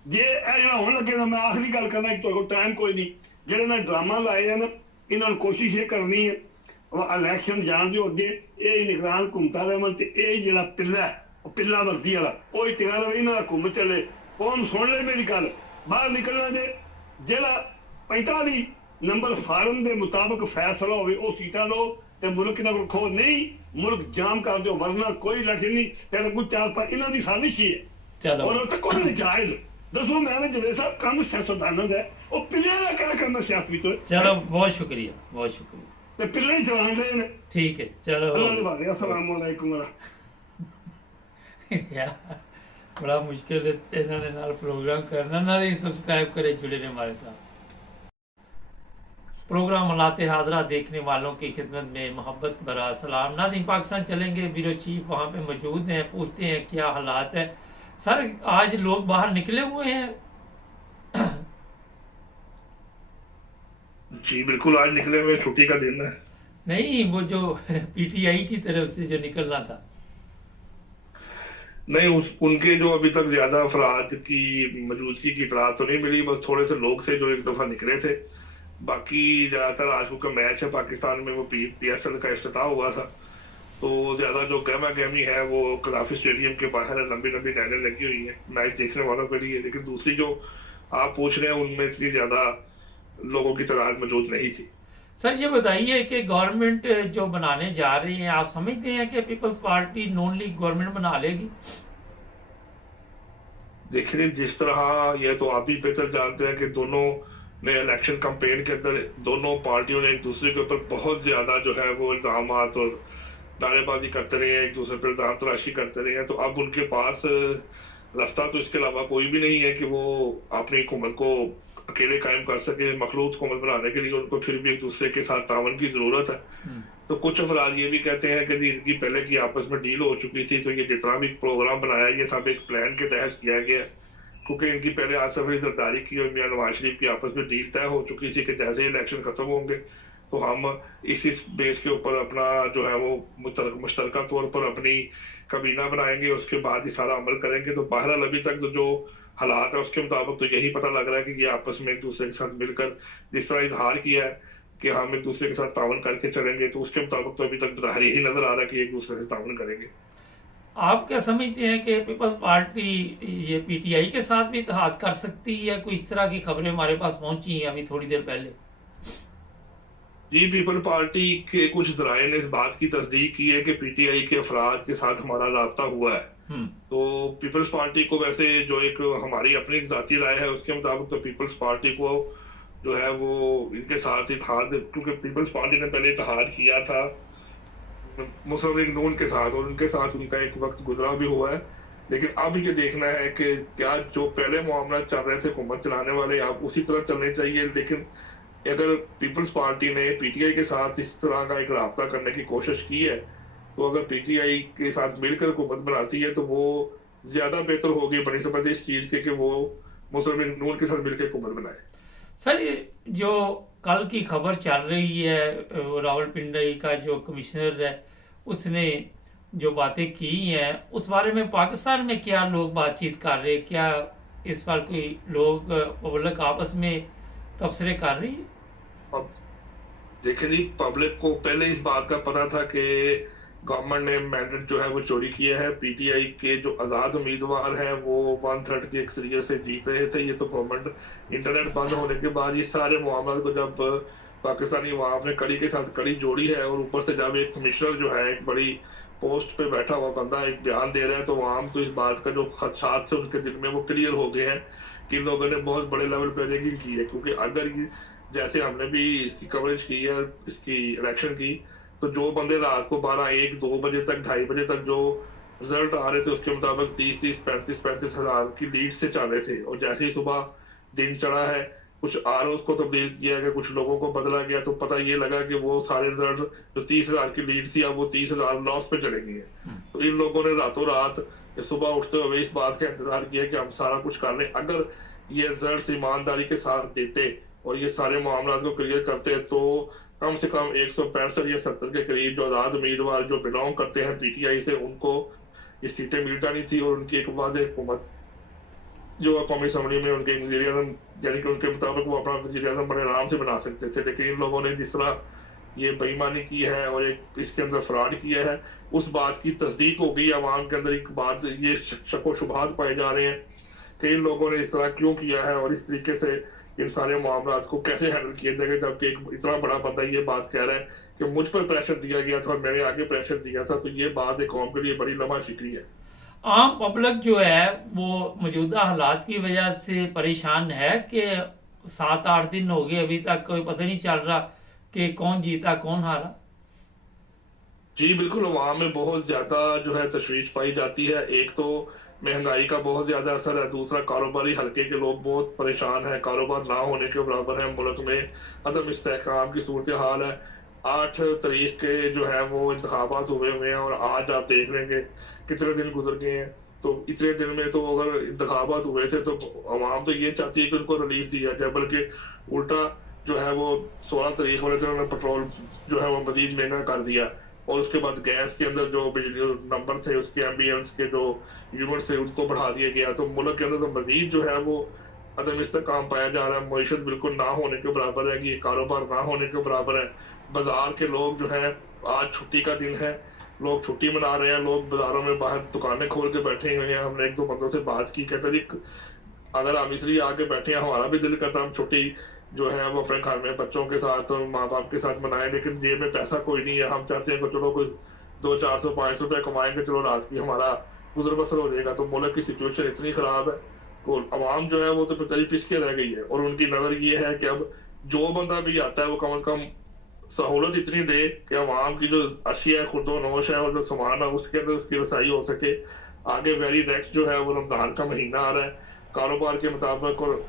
ਜੇ ਇਹ ਜਿਹੜਾ ਹੋਣ ਲੱਗੇ ਨਾ, ਮੈਂ ਆਖਰੀ ਗੱਲ ਕਰਨਾ, ਤੁਹਾਡੇ ਕੋਲ ਟਾਈਮ ਕੋਈ ਨਹੀਂ। ਜਿਹੜੇ ਮੈਂ ਡਰਾਮਾ ਲਾਏ ਆ ਨਾ, ਇਹਨਾਂ ਨੂੰ ਕੋਸ਼ਿਸ਼ ਇਹ ਕਰਨੀ ਹੈ ਇਲੈਕਸ਼ਨ ਜਾਣ ਦਿਓ ਅੱਗੇ, ਇਹ ਨਿਗਰਾਨ ਘੁੰਮਤਾ ਰਹੇ ਤੇ ਇਹ ਜਿਹੜਾ ਪਿੱਲਾ ਉਹ ਪਿੱਲਾ ਵਰਦੀ ਵਾਲਾ ਉਹ ਹੀ ਤਿਆਰ ਰਹੇ, ਇਹਨਾਂ ਦਾ ਘੁੰਮ ਚੱਲੇ। ਕੌਮ ਸੁਣ ਲੈ ਮੇਰੀ ਗੱਲ, ਬਾਹਰ ਨਿਕਲਣਾ ਜੇ ਜਿਹੜਾ 45 ਨੰਬਰ ਫਾਰਮ ਦੇ ਮੁਤਾਬਕ ਫੈਸਲਾ ਹੋਵੇ ਉਹ ਸੀਟਾਂ ਲਓ ਤੇ ਮੁਲਕ ਇਹਨਾਂ ਕੋਲ ਖੋ ਨਹੀਂ, ਮੁਲਕ ਜਾਮ ਕਰ ਦਿਓ, ਵਰਨਾ ਕੋਈ ਇਲੈਕਸ਼ਨ ਨਹੀਂ। ਤੇ ਕੁਝ 4-5 ਇਹਨਾਂ ਦੀ ਸਾਜ਼ਿਸ਼ ਹੀ ਹੈ ਔਰ ਉਹ ਤਾਂ ਕੋਈ ਨਹੀਂ ਜਾਇਜ਼। ਦੱਸੋ ਮੈਂ ਜਵੇਦ ਸਾਹਿਬ ਕੰਮ ਸਿਆਸਤਦਾਨਾਂ ਦਾ, ਉਹ ਪਿੱਲਿਆਂ ਦਾ ਕਿਹੜਾ ਕੰਮ ਸਿਆਸਤ ਵਿੱਚ। ਚਲੋ ਬਹੁਤ ਸ਼ੁਕਰੀਆ, ਬਹੁਤ ਸ਼ੁਕਰੀਆ। ਤੇ ਪਿੱਲੇ ਹੀ ਚਲਾਉਣ ਰਹੇ ਨੇ। ਠੀਕ ਹੈ, ਚਲੋ ਅਸਲਾਮ ਵਾਲੇਕੁਮ। बड़ा मुश्किल है इन्होंने नाल प्रोग्राम करना ना। सब्सक्राइब करे, जुड़े रहे हमारे साथ। प्रोग्राम मलाते हाजरा देखने वालों की खिदमत में मोहब्बत भरा सलाम। नाज़रीन पाकिस्तान चलेंगे, ब्यूरो चीफ वहाँ पे मौजूद हैं, पूछते हैं क्या हालात है। सर आज लोग बाहर निकले हुए हैं? जी बिल्कुल, आज निकले हुए, छुट्टी का दिन है। नहीं, वो जो पीटीआई की तरफ से जो निकलना था। नहीं, उस उनके जो अभी तक ज्यादा अफराद की मौजूदगी की इतला तो नहीं मिली, बस थोड़े से लोग थे जो एक दफा निकले थे। बाकी ज्यादातर आज का मैच है पाकिस्तान में, वो पीएसएल का इफ्तिताह हुआ था, तो ज्यादा जो गहमा गहमी है वो कदाफी स्टेडियम के बाहर है, लंबी लंबी लाइनें लगी हुई है मैच देखने वालों के लिए। लेकिन दूसरी जो आप पूछ रहे हैं उनमें इतनी ज्यादा लोगों की तादाद मौजूद नहीं थी। सर ये बताइए कि गवर्नमेंट जो बनाने जा रही है, आप समझते हैं कि people's party non league government बना लेगी? देखिए, जिस तरह ये तो आप ही बेहतर जानते हैं कि दोनों ने इलेक्शन कैंपेन के अंदर दोनों पार्टियों ने एक दूसरे के ऊपर बहुत ज्यादा जो है वो इल्जाम और नारेबाजी करते रहे हैं, एक दूसरे पर इल्जाम तराशी करते रहे हैं। तो अब उनके पास रास्ता तो इसके अलावा कोई भी नहीं है कि वो अपनी हुकूमत को अकेले कायम कर सके। मखलूत हुकूमत बनाने के लिए उनको फिर भी एक दूसरे के साथ तावन की जरूरत है। तो कुछ अफराद ये भी कहते हैं कि इनकी पहले की आपस में डील हो चुकी थी, तो ये जितना भी प्रोग्राम बनाया ये सब एक प्लान के तहत किया गया, क्योंकि इनकी पहले आसिफ अली जरदारी की और मियां नवाज शरीफ की आपस में डील तय हो चुकी थी कि जैसे ही इलेक्शन खत्म होंगे तो हम इस बेस के ऊपर अपना जो है वो मुश्तरका तौर पर अपनी काबीना बनाएंगे, उसके बाद ही सारा अमल करेंगे। तो बहरहाल अभी तक तो जो हालात है उसके मुताबिक तो यही पता लग रहा है कि ये आपस में एक दूसरे के साथ मिलकर जिस तरह इजहार किया है कि हम एक दूसरे के साथ तावन करके चलेंगे, तो उसके मुताबिक तो अभी तक जाहिर ही नजर आ रहा है कि एक दूसरे से तावन करेंगे। आप क्या समझते हैं कि पीपल्स पार्टी ये पीटीआई के साथ भी इत्तेहाद कर सकती है? कोई इस तरह की खबरें हमारे पास पहुंची हैं अभी थोड़ी देर पहले। जी, पीपल पार्टी के कुछ जराये ने इस बात की तस्दीक की है कि पीटीआई के अफराद के साथ हमारा राब्ता हुआ है। तो पीपल्स पार्टी को वैसे जो एक हमारी अपनी जाती राय है उसके मुताबिक तो पीपल्स पार्टी को जो है वो इनके साथ इत्तेहाद, क्योंकि पीपल्स पार्टी ने पहले इत्तेहाद किया था मुस्लिम लीग नून के साथ और उनके साथ उनका एक वक्त गुजरा भी हुआ है। लेकिन अब ये देखना है कि क्या जो पहले मामला चल रहे थे हुकूमत चलाने वाले आप उसी तरह चलने चाहिए। लेकिन अगर पीपल्स पार्टी ने पीटीआई के साथ इस तरह का एक राब्ता करने की कोशिश की है, तो अगर पीटीआई के साथ मिलकर हुकूमत बनाती है तो वो ज्यादा बेहतर होगी बनिस्बत इस चीज के कि वो मुस्लिम लीग नून के साथ मिलकर हुकूमत बनाए। सर जो कल की खबर चल रही है, रावलपिंडी का जो कमिश्नर है उसने जो बातें की हैं उस बारे में पाकिस्तान में क्या लोग बातचीत कर रहे हैं? क्या इस पर कोई लोग पब्लिक आपस में तबसरे कर रही है? अब देखिए जी, पब्लिक को पहले इस बात का पता था कि गवर्नमेंट ने मैंडेट जो है वो चोरी किया है। पीटीआई के जो आजाद उम्मीदवार हैं वो 1/3 की अक्सरियत से जीत रहे थे। ये तो गवर्नमेंट इंटरनेट बंद होने के बाद ये सारे मामला को जब पाकिस्तानी अवाम ने कड़ी के साथ कड़ी जोड़ी है और ऊपर से जब एक कमिश्नर जो है एक बड़ी पोस्ट पे बैठा हुआ बंदा एक बयान दे रहा है, तो अवाम तो इस बात का जो खदशात से उनके दिल में वो क्लियर हो गए हैं कि लोगों ने बहुत बड़े लेवल पे रैगिंग की है। क्योंकि अगर जैसे हमने भी इसकी कवरेज की है इसकी इलेक्शन की, तो जो बंदे रात को 12, 1, 2 बजे तक 2:30 बजे तक जो रिजल्ट आ रहे थे उसके मुताबिक 30, 35 हजार की लीड से चल रहे थे, और जैसे ही सुबह दिन चढ़ा है कुछ आरओ को तब्दील किया गया, कुछ लोगों को बदला गया, तो पता ये लगा कि वो सारे रिजल्ट जो 30,000 की लीड थी अब वो 30,000 लॉस पे चले गई है। तो इन लोगों ने रातों रात सुबह उठते हुए इस बात का इंतजार किया कि हम सारा कुछ कर लें। अगर ये रिजल्ट ईमानदारी के साथ देते और ये सारे मामला को क्लियर करते तो कम से कम 165 या 70 के करीब जो आजाद उम्मीदवार जो बिलोंग करते हैं पीटीआई से उनको ये सीटें मिल जानी थी, और उनकी एक वादे हुकूमत जो कौमी असम्बली में उनके वज़ीर आज़म यानी कि उनके मुताबिक वो अपना वज़ीर आज़म बड़े आराम से बना सकते थे। लेकिन इन लोगों ने जिस तरह ये बेईमानी की है और एक इसके अंदर फ्रॉड किया है, उस बात की तस्दीक हो गई अवाम के अंदर। एक बात ये शक व शुबहात पाए जा रहे हैं कि इन लोगों ने इस तरह क्यों किया है और इस तरीके से इन सारे मामला को कैसे हैंडल किया जाएगा, जबकि एक इतना बड़ा बंदा ये बात कह रहा है कि मुझ पर प्रेशर दिया गया था और मैंने आगे प्रेशर दिया था। तो ये बात एक कौम के लिए बड़ी लम्हा शिकरी है। आम पब्लिक जो है वो मौजूदा हालात की वजह से परेशान है कि 7-8 दिन हो गए अभी तक कोई पता नहीं चल रहा कि कौन जीता कौन हारा। जी बिल्कुल, अवाम में बहुत ज्यादा जो है तशवीश पाई जाती है। एक तो महंगाई का बहुत ज्यादा असर है, दूसरा कारोबारी हल्के के लोग बहुत परेशान हैं, कारोबार ना होने के बराबर है। मुल्क में अदम इस्तेहकाम की सूरत हाल है। 8 तारीख के जो है वो इंतखाबात हुए हैं और आज आप देख लेंगे कितने दिन गुजर गए हैं। तो इतने दिन में तो अगर इंतखाबात हुए थे तो अवाम तो ये चाहती है कि उनको रिलीफ दिया जाए, बल्कि उल्टा जो है वो 16 तारीख वाले दिन उन्होंने पेट्रोल जो है वो मजीद महंगा कर दिया, और उसके बाद गैस के अंदर जो बिजली नंबर थे उसके एम्बियंस के जो यूनिट थे उनको बढ़ा दिया गया। तो मुल्क के अंदर तो मजीद जो है वो अदम इस्तेहकाम पाया जा रहा है, मीशत बिल्कुल ना होने के बराबर है, कि ये कारोबार ना होने के बराबर है। बाजार के लोग जो है, आज छुट्टी का दिन है, लोग छुट्टी मना रहे हैं, लोग बाजारों में बाहर दुकानें खोल के बैठे हुए हैं। हमने एक दो बंदों से बात की, कहते जी अगर हम इसलिए आके बैठे हैं, हमारा भी दिल करता हम छुट्टी जो है वो अपने घर में बच्चों के साथ और माँ बाप के साथ मनाएं, लेकिन जेब में पैसा कोई नहीं है। हम चाहते हैं कि चलो कोई 200-400-500 रुपए कमाएंगे, चलो रात की हमारा गुजर बसर हो जाएगा। तो मुल्क की सिचुएशन इतनी खराब है, तो अवाम जो है वो तो पिताजी पिसके रह गई है, और उनकी नजर ये है कि अब जो बंदा भी आता है वो कम से कम सहूलत इतनी दे कि अवाम की जो अशिया खुर्दो नोश है और जो सामान है उसके अंदर उसकी रसाई हो सके। आगे वेरी नेक्स्ट जो है वो रमजान का महीना आ रहा है, कारोबार के मुताबिक, और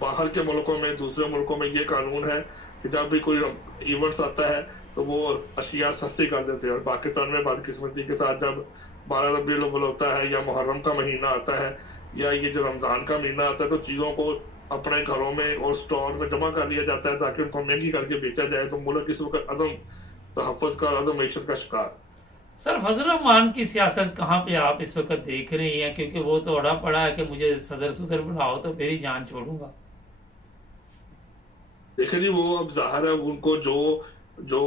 बाहर के मुल्कों में, दूसरे मुल्कों में ये कानून है कि जब भी कोई इवेंट्स आता है तो वो अशिया सस्ती कर देते हैं। और पाकिस्तान में बदकिस्मती के साथ जब 12 रबीउल अव्वल होता है या मुहर्रम का महीना आता है या ये जो रमजान का महीना आता है, तो चीजों को अपने घरों में और स्टोर में जमा कर लिया जाता है ताकि उनको महंगी करके बेचा जाए। तो मुल्क इस वक्त अदम तहफ़्फ़ुज़ का, अदम मईशत का शिकार। सर फजल रहमान की सियासत कहाँ पे आप इस वक्त देख रही हैं, क्योंकि वो तो अड़ा पड़ा है कि मुझे सदर सुदर बनाओ तो फिर ही जान छोड़ूंगा। देखिए जी, वो अब जाहिर है उनको जो जो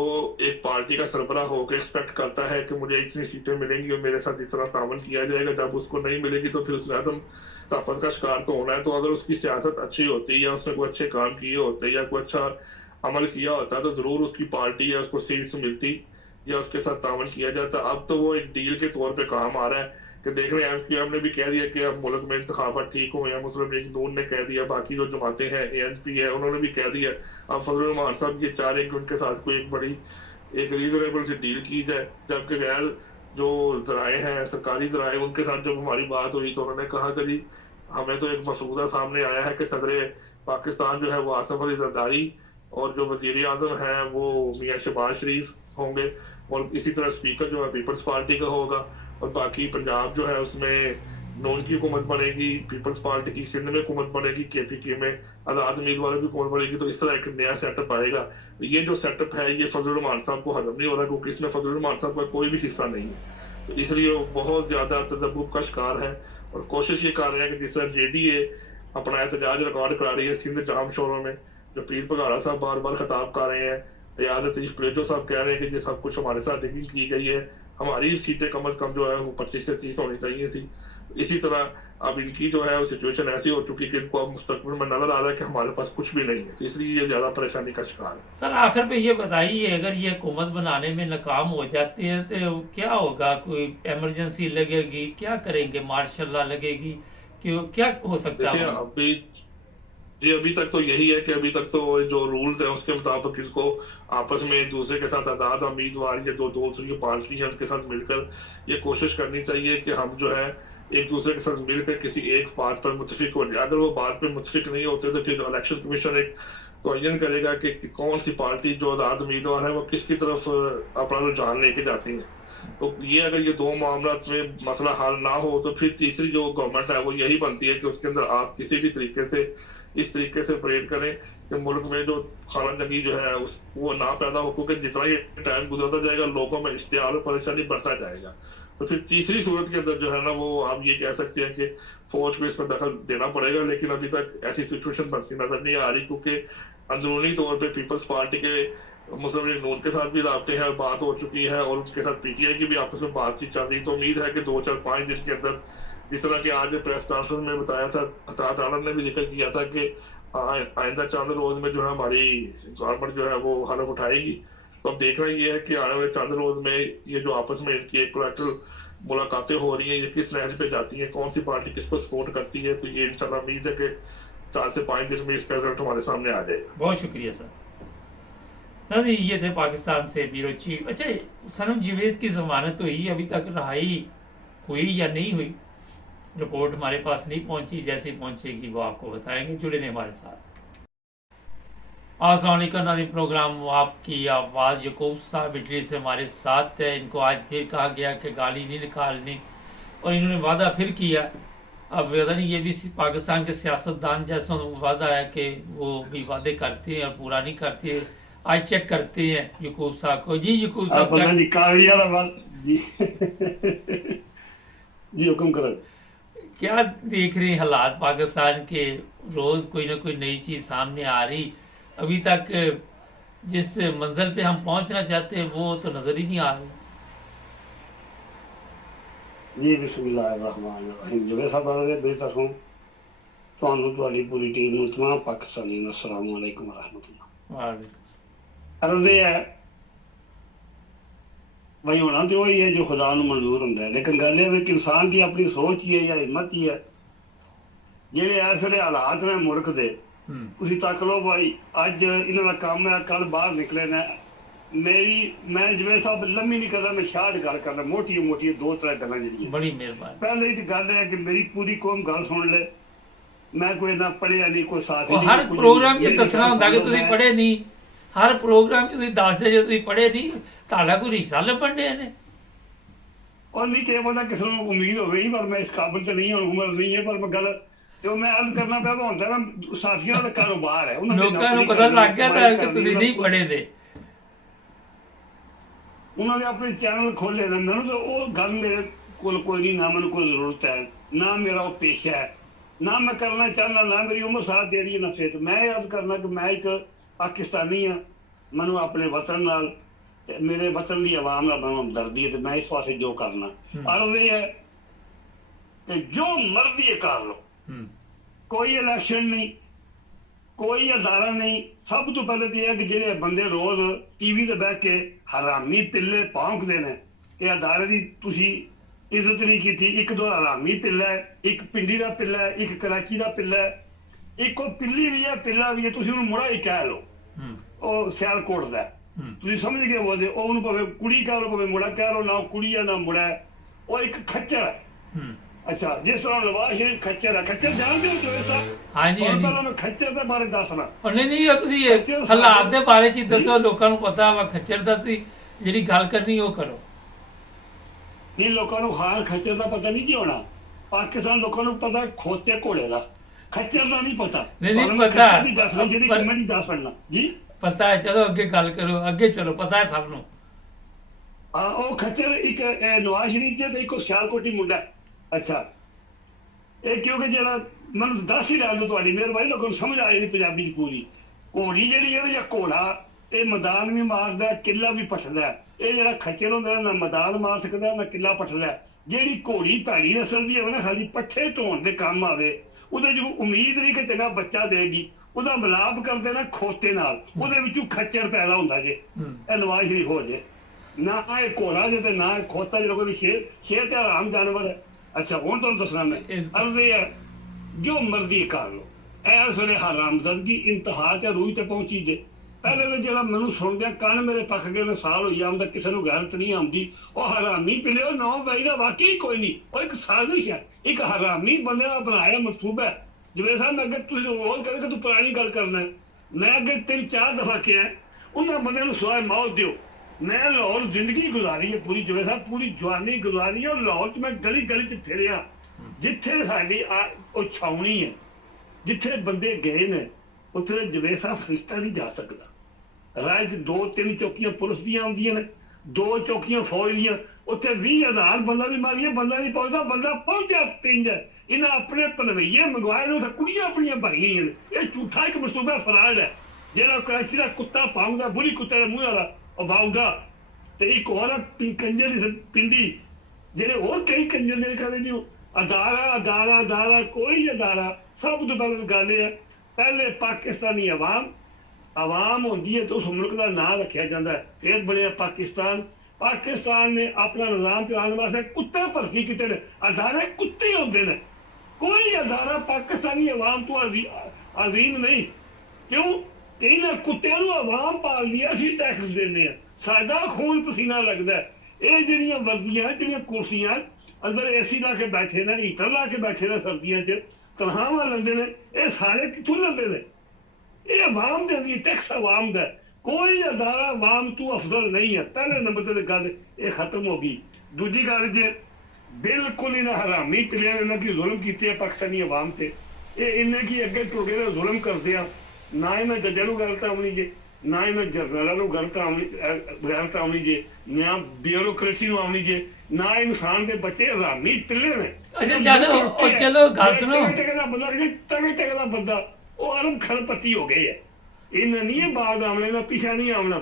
एक पार्टी का सरबराह होकर एक्सपेक्ट करता है कि मुझे इतनी सीटें मिलेंगी और मेरे साथ इस तरह तावन किया जाएगा, जब उसको नहीं मिलेगी तो फिर उसने आदम ताकत का शिकार तो होना है। तो अगर उसकी सियासत अच्छी होती या उसने कोई अच्छे काम किए होते या कोई अच्छा अमल किया होता तो जरूर उसकी पार्टी या उसको सीट्स मिलती या उसके साथ तावन किया जाता। अब तो वो एक डील के तौर पे काम आ रहा है कि देख रहे हैं, एमक्यूएम ने भी कह दिया कि अब मुल्क में इंतखाबात ठीक हुए हैं, मुस्लिम लीग नून ने कह दिया, बाकी जो जमातें हैं एएनपी है उन्होंने भी कह दिया। अब फजल रहमान साहब ये चाह रहे हैं कि उनके साथ कोई एक बड़ी एक रीजनेबल सी डील की जाए, जबकि गैर जो जराए हैं सरकारी जराए उनके साथ जब हमारी बात हुई तो उन्होंने कहा कि जी हमें तो एक मसूदा सामने आया है कि सदर पाकिस्तान जो है वो आसिफ अली जरदारी और जो वजीर आजम है वो मियाँ शहबाज शरीफ होंगे, और इसी तरह स्पीकर जो है पीपल्स पार्टी का होगा, और बाकी पंजाब जो है उसमें नून की हुकूमत बनेगी, पीपल्स पार्टी की सिंध में हुकूमत बनेगी, केपीके में आजाद उम्मीदवारों की हुकूमत बनेगी। तो इस तरह एक नया सेटअप आएगा। ये जो सेटअप है ये फजल रहमान साहब को हजम नहीं हो रहा, क्योंकि इसमें फजल रहमान साहब का कोई भी हिस्सा नहीं है। तो इसलिए वो बहुत ज्यादा तजब्बुब का शिकार है और कोशिश ये कर रहे हैं कि जिस तरह जेडीए अपना एहतजाज रिकॉर्ड करा रही है सिंध जाम शोरों में, जो पीर पघाड़ा साहब बार बार खिताब कर रहे हैं, रियाज लतीफ प्लेटो साहब कह रहे हैं कि ये सब कुछ हमारे साथ डिगिंग की गई है, हमारी सीटें कम अज कम जो है वो 25 से 30 होनी चाहिए थी। इसी तरह अब इनकी जो है वो सिचुएशन ऐसी हो चुकी कि इनको अब मुस्तकबिल में नजर आ रहा है कि हमारे पास कुछ भी नहीं है, तो इसलिए ये ज्यादा परेशानी का शिकार है। सर आखिर पे ये बताइए, अगर ये हुकूमत बनाने में नाकाम हो जाती है तो क्या होगा? कोई इमरजेंसी लगेगी, क्या करेंगे? मार्शल लॉ लगेगी, क्यों, क्या हो सकता देखिए है? अभी जी अभी तक तो यही है कि अभी तक तो जो रूल्स है उसके मुताबिक इनको आपस में एक दूसरे के साथ आजाद उम्मीदवार या जो दूसरी पार्टी है उनके साथ मिलकर ये कोशिश करनी चाहिए कि हम जो है एक दूसरे के साथ मिलकर किसी एक बात पर मुतफिक हो जाए। अगर वो बात पर मुतफिक नहीं होते तो फिर इलेक्शन कमीशन एक तयन करेगा कि कौन सी पार्टी जो आजाद उम्मीदवार है वो किसकी तरफ अपना रुझान लेके जाती है। तो ये अगर ये दो मामला में मसला हल ना हो तो फिर तीसरी जो गवर्नमेंट है वो यही बनती है कि उसके अंदर आप किसी भी तरीके से इस तरीके से प्रेयर करें कि मुल्क में जो खाना जंगी जो है उस वो ना पैदा हो, क्योंकि जितना ही टाइम गुजरता जाएगा लोगों में इश्तिहार और परेशानी बढ़ता जाएगा। तो फिर तीसरी सूरत के अंदर जो है ना वो आप ये कह सकते हैं कि फौज को इसमें दखल देना पड़ेगा, लेकिन अभी तक ऐसी सिचुएशन बनती नजर नहीं आ रही, क्योंकि अंदरूनी तौर पर पीपल्स पार्टी के मुस्लिम लीग नून के साथ भी राब्ते हैं, बात हो चुकी है, और उनके साथ पीटीआई की भी आपस में बातचीत चल रही। तो उम्मीद है कि 2-4-5 दिन के अंदर, जिस तरह के आज प्रेस कॉन्फ्रेंस में बताया था, अतात आलम ने भी जिक्र किया था कि आइंदा चंद रोज में जो है हमारी गवर्नमेंट जो है वो हलफ उठाएगी। तो अब देखना ये है कि आने वाले चंद रोज में ये जो आपस में इनकी एक कोलैटरल मुलाकातें हो रही हैं ये किस नहज पे जाती हैं, कौन सी पार्टी किसको सपोर्ट करती है। तो ये इंशाल्लाह उम्मीद है कि 4 से 5 दिन में इसका रिजल्ट हमारे सामने आ जाएगा। बहुत शुक्रिया सर। नहीं ये थे पाकिस्तान से ब्यूरो चीफ। अच्छा, सनम जावेद की जमानत तो हुई, अभी तक रहाई हुई या नहीं हुई, रिपोर्ट हमारे पास नहीं पहुंची, जैसे पहुंचेगी वो आपको बताएंगे। जुड़े रहे हमारे साथ। अस्सलाम वालेकुम नाज़रीन, प्रोग्राम आपकी आवाज़ यकूब साहब इटली से हमारे साथ है। इनको आज फिर कहा गया कि गाली नहीं निकालनी, और इन्होंने वादा फिर किया अब पता नहीं, ये भी पाकिस्तान के सियासतदान जैसा वादा है कि वो भी वादे करते हैं और पूरा नहीं करते। आज चेक करते हैं यकूब साहब को। जी यकूब साहब पता क्या नहीं कागजी वाला बात जी जी हुक्म करो। क्या देख रहे हैं हालात पाकिस्तान के? रोज कोई ना कोई नई चीज सामने आ रही। अभी तक जिस मंजिल पे हम पहुंचना चाहते हैं वो तो नजर ही नहीं आ रही। जी बिस्मिल्लाहिर्रहमानिर्रहीम। जुबे साहब बारे बेहतर हूँ ਤੁਹਾਨੂੰ ਤੁਹਾਡੀ ਪੂਰੀ ਟੀਮ ਨੂੰ तमाम ਪਾਕਿਸਤਾਨੀਆਂ ਨੂੰ अस्सलाम वालेकुम व रहमतुल्लाह। वालेकुम। ਅਰਜ਼ੇ ਹੈ भाई होना तो वही है जो खुदा ਨੂੰ ਮਨਜ਼ੂਰ ਹੁੰਦਾ ਹੈ, लेकिन ਗੱਲ ਇਹ ਹੈ ਕਿ ਇਨਸਾਨ ਦੀ ਆਪਣੀ ਸੋਚ ਹੀ ਹੈ ਜਾਂ ਹਿੰਮਤ ਹੀ ਹੈ। ਜਿਹੜੇ ਇਸ ਵੇਲੇ ਹਾਲਾਤ ਨੇ ਮੁਲਕ ਦੇ, ਤੁਸੀਂ ਤੱਕ ਲਓ ਭਾਈ, ਅੱਜ ਇਹਨਾਂ ਦਾ ਕੰਮ ਹੈ, ਕੱਲ ਬਾਹਰ ਨਿਕਲੇ ਨੇ। ਮੈਂ ਜਿਵੇਂ ਸਾਹਿਬ ਲੰਮੀ ਨਹੀਂ ਕਰਦਾ, ਮੈਂ ਸ਼ਾਰਟ ਗੱਲ ਕਰਦਾ, ਮੋਟੀਆਂ ਮੋਟੀਆਂ ਦੋ ਤਰ੍ਹਾਂ ਗੱਲਾਂ ਜਿਹੜੀਆਂ। ਬੜੀ ਮਿਹਰਬਾਨੀ। ਪਹਿਲੇ ਦੀ ਗੱਲ ਹੈ ਕਿ ਮੇਰੀ ਪੂਰੀ ਕੌਮ ਗੱਲ ਸੁਣ ਲੈ। ਮੈਂ ਕੋਈ ਨਾ ਪੜ੍ਹਿਆ ਨਹੀਂ, ਕੋਈ ਸਾਥ ਉਹ ਹਰ ਪ੍ਰੋਗਰਾਮ 'ਚ ਦੱਸਣਾ ਹੁੰਦਾ ਕਿ ਤੁਸੀਂ ਪੜ੍ਹੇ ਨਹੀਂ। ਹਰ ਪ੍ਰੋਗਰਾਮ 'ਚ ਤੁਸੀਂ ਦੱਸਦੇ ਜੇ ਤੁਸੀਂ ਪੜ੍ਹੇ ਨਹੀਂ, ਤੁਹਾਡਾ ਕੋਈ ਰਿਸ਼ਤਾ ਲੱਭਣ ਡਿਆ ਨੇ। और नहीं कह पता किसी को उम्मीद हो गई, पर मैं इस काबिल तो नहीं हूँ, उम्र नहीं है, पर मैं गल जो मैं अर्ज करना पिया होता है ना, साथियों का कारोबार है। ਲੋਕਾਂ ਨੂੰ ਪਤਾ ਲੱਗ ਗਿਆ ਤਾਂ ਕਿ ਤੁਸੀਂ ਨਹੀਂ ਪੜ੍ਹੇ ਦੇ। ਉਹਨਾਂ ਨੇ ਆਪਣੇ ਚੈਨਲ ਖੋਲੇ ਨੇ। ਮੈਨੂੰ ਤਾਂ ਉਹ ਗੱਲ ਮੇਰੇ ਕੋਲ ਕੋਈ ਨਹੀਂ, ਨਾ ਮੈਨੂੰ ਕੋਈ ਜ਼ਰੂਰਤ ਹੈ, ਨਾ ਮੇਰਾ ਉਹ ਪੇਸ਼ਾ ਹੈ, ਨਾ ਮੈਂ ਕਰਨਾ ਚਾਹੁੰਦਾ, ਨਾ ਮੇਰੀ ਉਮਰ ਸਾਥ ਦੇ ਰਹੀ ਹੈ, ਨਾ ਸਿਹਤ। ਮੈਂ ਇਹ अर्ज करना कि मैं एक पाकिस्तानी हाँ, ਮੈਨੂੰ ਆਪਣੇ ਵਤਨ ਨਾਲ ਤੇ ਮੇਰੇ ਵਤਨ ਦੀ ਆਵਾਮ ਨਾਲ ਮੈਨੂੰ ਹਮਦਰਦੀ ਹੈ ਤੇ ਮੈਂ ਇਸ ਵਾਸਤੇ ਜੋ ਕਰਨਾ। अर्ज ਇਹ ਹੈ ਕਿ ਜੋ ਮਰਜ਼ੀ ਕਰ ਲਓ, ਕੋਈ ਇਲੈਕਸ਼ਨ ਨਹੀਂ, ਕੋਈ ਅਦਾਰਾ ਨਹੀਂ। ਸਭ ਤੋਂ ਪਹਿਲੇ ਤਾਂ ਇਹ ਹੈ ਕਿ ਜਿਹੜੇ ਬੰਦੇ ਰੋਜ਼ ਟੀਵੀ ਤੇ ਬਹਿ ਕੇ ਹਰਾਮੀ ਪਿੱਲੇ ਭੌਂਕਦੇ ਨੇ, ਇਹ ਅਦਾਰੇ ਦੀ ਤੁਸੀਂ ਇੱਜ਼ਤ ਨਹੀਂ ਕੀਤੀ। ਇੱਕ ਦੋ ਹਰਾਮੀ ਪਿੱਲਾ ਹੈ, ਇੱਕ ਪਿੰਡੀ ਦਾ ਪਿੱਲਾ ਹੈ, ਇੱਕ ਕਰਾਚੀ ਦਾ ਪਿੱਲਾ ਹੈ, ਇੱਕ ਉਹ ਪਿੱਲੀ ਵੀ ਹੈ, ਪਿੱਲਾ ਵੀ ਹੈ। ਤੁਸੀਂ ਉਹਨੂੰ ਮੁੜਾ ਹੀ ਕਹਿ ਲਓ, ਉਹ ਸਿਆਲਕੋਟ ਦਾ, ਤੁਸੀਂ ਸਮਝ ਗਏ ਬੋਲਦੇ। ਉਹ ਉਹਨੂੰ ਭਾਵੇਂ ਕੁੜੀ ਕਹਿ ਲਓ, ਭਾਵੇਂ ਮੁੰਡਾ ਕਹਿ ਲਓ, ਨਾ ਉਹ ਕੁੜੀ ਹੈ ਨਾ ਮੁੰਡਾ ਹੈ, ਉਹ ਇੱਕ ਖੱਚਰ ਹੈ। ਅੱਛਾ, ਜਿਸ ਤਰ੍ਹਾਂ ਨਵਾਜ਼ ਸ਼ਰੀਫ ਖੱਚਰ ਹੈ। ਖੱਚਰ ਜਾਣਦੇ ਹੋ ਜੋ ਸਾਹਿਬ? ਹਾਂਜੀ ਹਾਂਜੀ। ਪਹਿਲਾਂ ਮੈਂ ਖੱਚਰ ਦੇ ਬਾਰੇ ਦੱਸਣਾ। ਨਹੀਂ ਨਹੀਂ, ਤੁਸੀਂ ਹਾਲਾਤ ਦੇ ਬਾਰੇ 'ਚ ਹੀ ਦੱਸੋ, ਲੋਕਾਂ ਨੂੰ ਪਤਾ ਵਾ ਖੱਚਰ ਦਾ। ਤੁਸੀਂ ਜਿਹੜੀ ਗੱਲ ਕਰਨੀ ਉਹ ਕਰੋ। ਨਹੀਂ, ਲੋਕਾਂ ਨੂੰ ਖਾਲ ਖੱਚਰ ਦਾ ਪਤਾ ਨਹੀਂ ਕੀ ਹੋਣਾ। ਪਾਕਿਸਤਾਨ ਲੋਕਾਂ ਨੂੰ ਪਤਾ ਖੋਤੇ ਘੋੜੇ ਦਾ, ਖੱਚਰ ਦਾ ਨਹੀਂ ਪਤਾ। ਨਹੀਂ ਪਤਾ ਜਿਹੜੀ ਕਮੇਟੀ ਦੱਸ ਪੜਨਾ ਜੀ ਪਤਾ ਹੈ। ਚਲੋ ਅੱਗੇ ਗੱਲ ਕਰੋ, ਅੱਗੇ ਚਲੋ, ਪਤਾ ਹੈ ਸਭ ਨੂੰ। ਉਹ ਖੱਚਰ ਇੱਕ ਨਵਾਜ਼ ਸ਼ਰੀਫ ਤੇ ਇੱਕ ਸਿਆਲਕੋਟੀ ਮੁੰਡਾ। ਅੱਛਾ, ਇਹ ਕਿਉਂਕਿ ਜਿਹੜਾ ਮੈਨੂੰ ਦੱਸ ਹੀ ਰਿਹਾ ਤੁਹਾਡੀ ਮਿਹਰਬਾਨੀ, ਲੋਕਾਂ ਨੂੰ ਸਮਝ ਆ ਜਾਂਦੀ ਪੰਜਾਬੀ ਚ ਪੂਰੀ। ਘੋੜੀ ਜਿਹੜੀ ਹੈ ਜਾਂ ਘੋੜਾ, ਇਹ ਮੈਦਾਨ ਵੀ ਮਾਰਦਾ, ਕਿੱਲਾ ਵੀ ਪੱਟਦਾ। ਇਹ ਜਿਹੜਾ ਖੱਚਰ ਹੁੰਦਾ ਨਾ ਮੈਦਾਨ ਮਾਰ ਸਕਦਾ ਨਾ ਕਿੱਲਾ ਪੱਟਦਾ। ਜਿਹੜੀ ਘੋੜੀ ਧਾੜੀ ਨਸਲ ਦੀ ਹੋਵੇ ਨਾ, ਖਾਲੀ ਪੱਠੇ ਢੋਣ ਦੇ ਕੰਮ ਆਵੇ, ਉਹਦੇ ਚ ਉਮੀਦ ਨਹੀਂ ਕਿ ਚੰਗਾ ਬੱਚਾ ਦੇਗੀ। ਉਹਦਾ ਮਿਲਾਪ ਕਰਦੇ ਨਾ ਖੋਤੇ ਨਾਲ, ਉਹਦੇ ਵਿੱਚੋਂ ਖੱਚਰ ਪੈਦਾ ਹੁੰਦਾ ਜੇ। ਇਹ ਨਵਾਜ਼ ਸ਼ਰੀਫ ਹੋ ਜੇ ਨਾ, ਇਹ ਘੋੜਾ ਜੇ ਤੇ ਨਾ ਇਹ ਖੋਤਾ। ਜਿਹੜਾ ਕੋਈ ਸ਼ੇਰ ਤੇ ਆਰਾਮ ਜਾਨਵਰ ਹੈ। ਅੱਛਾ, ਹੁਣ ਤੁਹਾਨੂੰ ਦੱਸਣਾ ਮੈਂ। अर्ज है जो मर्जी कर लो, इस वे हरामदगी इंतहा ते रूह ते पहुंची दे। पहले तो जो मैं सुनद कन मेरे पक गए ने, साल हो जाता, किसी को गैरत नहीं आती। वो हरामी पिले नौ बई का वाकई कोई नहीं, वो एक साजिश है, एक हरामी बंदे का बनाया मनसूबा है। जिवें साहब अगर तुम रोज करें तू पुरानी गल करना, मैं अगे 3-4 दफा किया, उन्होंने बंदे सवाए मौत दो। मैं लाहौर जिंदगी गुजारी है पूरी, जिवें साहब पूरी जवानी गुजारी है। और लाहौर च मैं गली गली च फिरिया, जिथे साडी छावनी है, जिथे बंदे गए ने, उत्थे जिवें साहब फरिश्ता नहीं जा सकता। राह च 2-3 चौकियां पुलिस दी आउंदियां ने, 2 चौकियां फौज दियां। उत्थे 20,000 बंदा भी मारिए, बंदा नहीं पहुंचता, बंदा पहुंचा पिंड। इन्हें अपने पनवैये मंगवाए ने, उत्थे कुड़ियां अपनियां भरियां ने। यह झूठा एक मनसूबा फराड है। जिहड़ा कराची दा कुत्ता पाऊंगा, बुरी कुत्ते दे मूंह वाला बाउगा, ते एक और कंजर पिंडी, जेडे और कई कंजर जेडे कहते जी अदारा अदारा अदारा, कोई अदारा। सब तो पहले गल है, पहले पाकिस्तानी अवाम होंगी है तो उस मुल्क का नाम रखा जाता है, फिर बने पाकिस्तान। पाकिस्तान ने अपना निजाम चलाने वास्ते कुत्ते भर्ती किए ने, अदारे कुत्ते होंगे ने। कोई अदारा पाकिस्तानी अवाम तो अजीम नहीं। क्यों? इन्होंने कुत्तियां अवाम पाल लिया, असीं टैक्स देने, साडा खून पसीना लगता है। ये जिहड़ियां वर्दियां, जिहड़ियां कुर्सियां, अंदर एसी ला के बैठे ने, हीटर ला के बैठे ने, सर्दियां च तनख्वाहां लैंदे ने, ये सारे कित्थों लैंदे ने? ये अवाम देंदी, टैक्स अवाम दा। कोई अदारा अवाम तो अफजल नहीं है। पहले नंबर ते गल ये खत्म हो गई। दूजी गल जे बिल्कुल इन्हें हरामी पिलिया ने की जुल्म किए पाकिस्तानी अवाम से इन्हें की अगे टुर के जुल्म करते हैं ना इन्हें जजा नूं गलत आउणी जे ना इन्हें जनरलों नूं गलत आउणी जे ना ब्यूरोक्रेसी नूं आउणी जे ना इंसान के बच्चे हरामी पिले ने अच्छा चलो गल सुनो टके बंदा वो अरब खरपति हो गए है इन्हें नहीं है बाद आने ना पीछा नहीं आना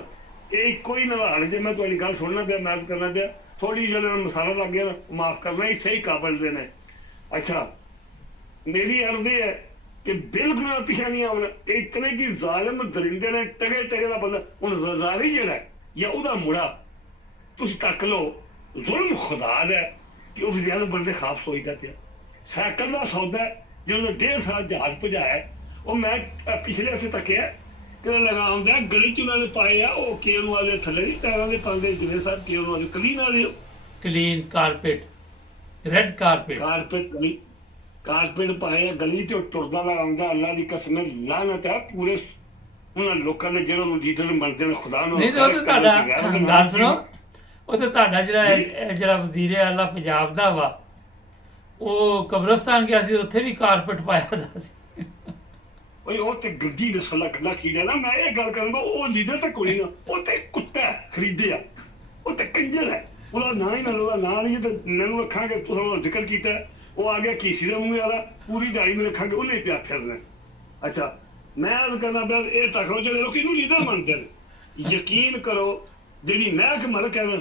ये कोई ना हाल जे मैं तुम्हारी गल सुनना पिया मैच करना पिया थोड़ी जो मसाला लग गया ना माफ करना ही सही काबिल देना। अच्छा मेरी अर्ज है कि बिल्कुल पीछा नहीं आना इतने की जालिम दरिंदे ने टके का बंदा हूँ जरदारी जड़ा या उदा मुड़ा तुम तक लो जुल्म खुदा है कि उस ज्यादा बंदे खाफ सोचता पिया सैकल का सौदा जो 1.5 साल जहाज भजाया वो मैं पिछले हफ्ते तकिया कि लगाम दिया गली च उन्होंने पाए आ वो केन वाले थले नहीं पैरों के पाते जिले साहब केन वाले क्लीन वाले clean carpet red carpet carpet पाए गली च टुरदा लगांदा अल्लाह की कसम लानत है पूरे उन्होंने लोगों ने जो लीडर बनते हैं खुदा नहीं तो गल सुनो ਉਹ ਤੇ ਤੁਹਾਡਾ ਜਿਹੜਾ ਵਜ਼ੀਰ ਆਲਾ ਪੰਜਾਬ ਦਾ ਵਾ ਉਹ ਕਬਰਸਤਾਨ ਗਿਆ ਸੀ ਉੱਥੇ ਵੀ ਕਾਰਪੇਟ ਪਾਇਆ ਦਾ ਸੀ ਓਏ ਉਹ ਤੇ ਗੱਡੀ ਨਸਲਾ ਗੱਲਾਂ ਖੀਦਾ ਨਾ ਮੈਂ ਇਹ ਗੱਲ ਕਰਾਂਗਾ ਉਹ ਲੀਡਰ ਤਾਂ ਕੋਈ ਨਾ ਉਹ ਤੇ ਕੁੱਤਾ ਖਰੀਦਿਆ ਉਹ ਤੇ ਕੰਜਰ ਹੈ ਉਹਦਾ ਨਾਂ ਹੀ ਨਾ ਉਹਦਾ ਨਾਂ ਨਹੀਂ ਤੇ ਮੈਨੂੰ ਰੱਖਾਂਗੇ ਤੁਸੀਂ ਜ਼ਿਕਰ ਕੀਤਾ ਉਹ ਆ ਗਿਆ ਕੀਸੀ ਦਾ ਮੂੰਹ ਵਾਲਾ ਪੂਰੀ ਦਾੜੀ ਨੂੰ ਰੱਖਾਂਗੇ ਉਹਨੇ ਪਿਆ ਫਿਰਨਾ। ਅੱਛਾ ਮੈਂ ਅਰਜ਼ ਕਰਨਾ ਪਿਆ ਇਹ ਤੱਕ ਜਿਹੜੇ ਲੋਕ ਇਹਨੂੰ ਲੀਡਰ ਮੰਨਦੇ ਨੇ ਯਕੀਨ ਕਰੋ ਜਿਹੜੀ ਮਹਿਕ ਮਲਕ ਹੈ ਨਾ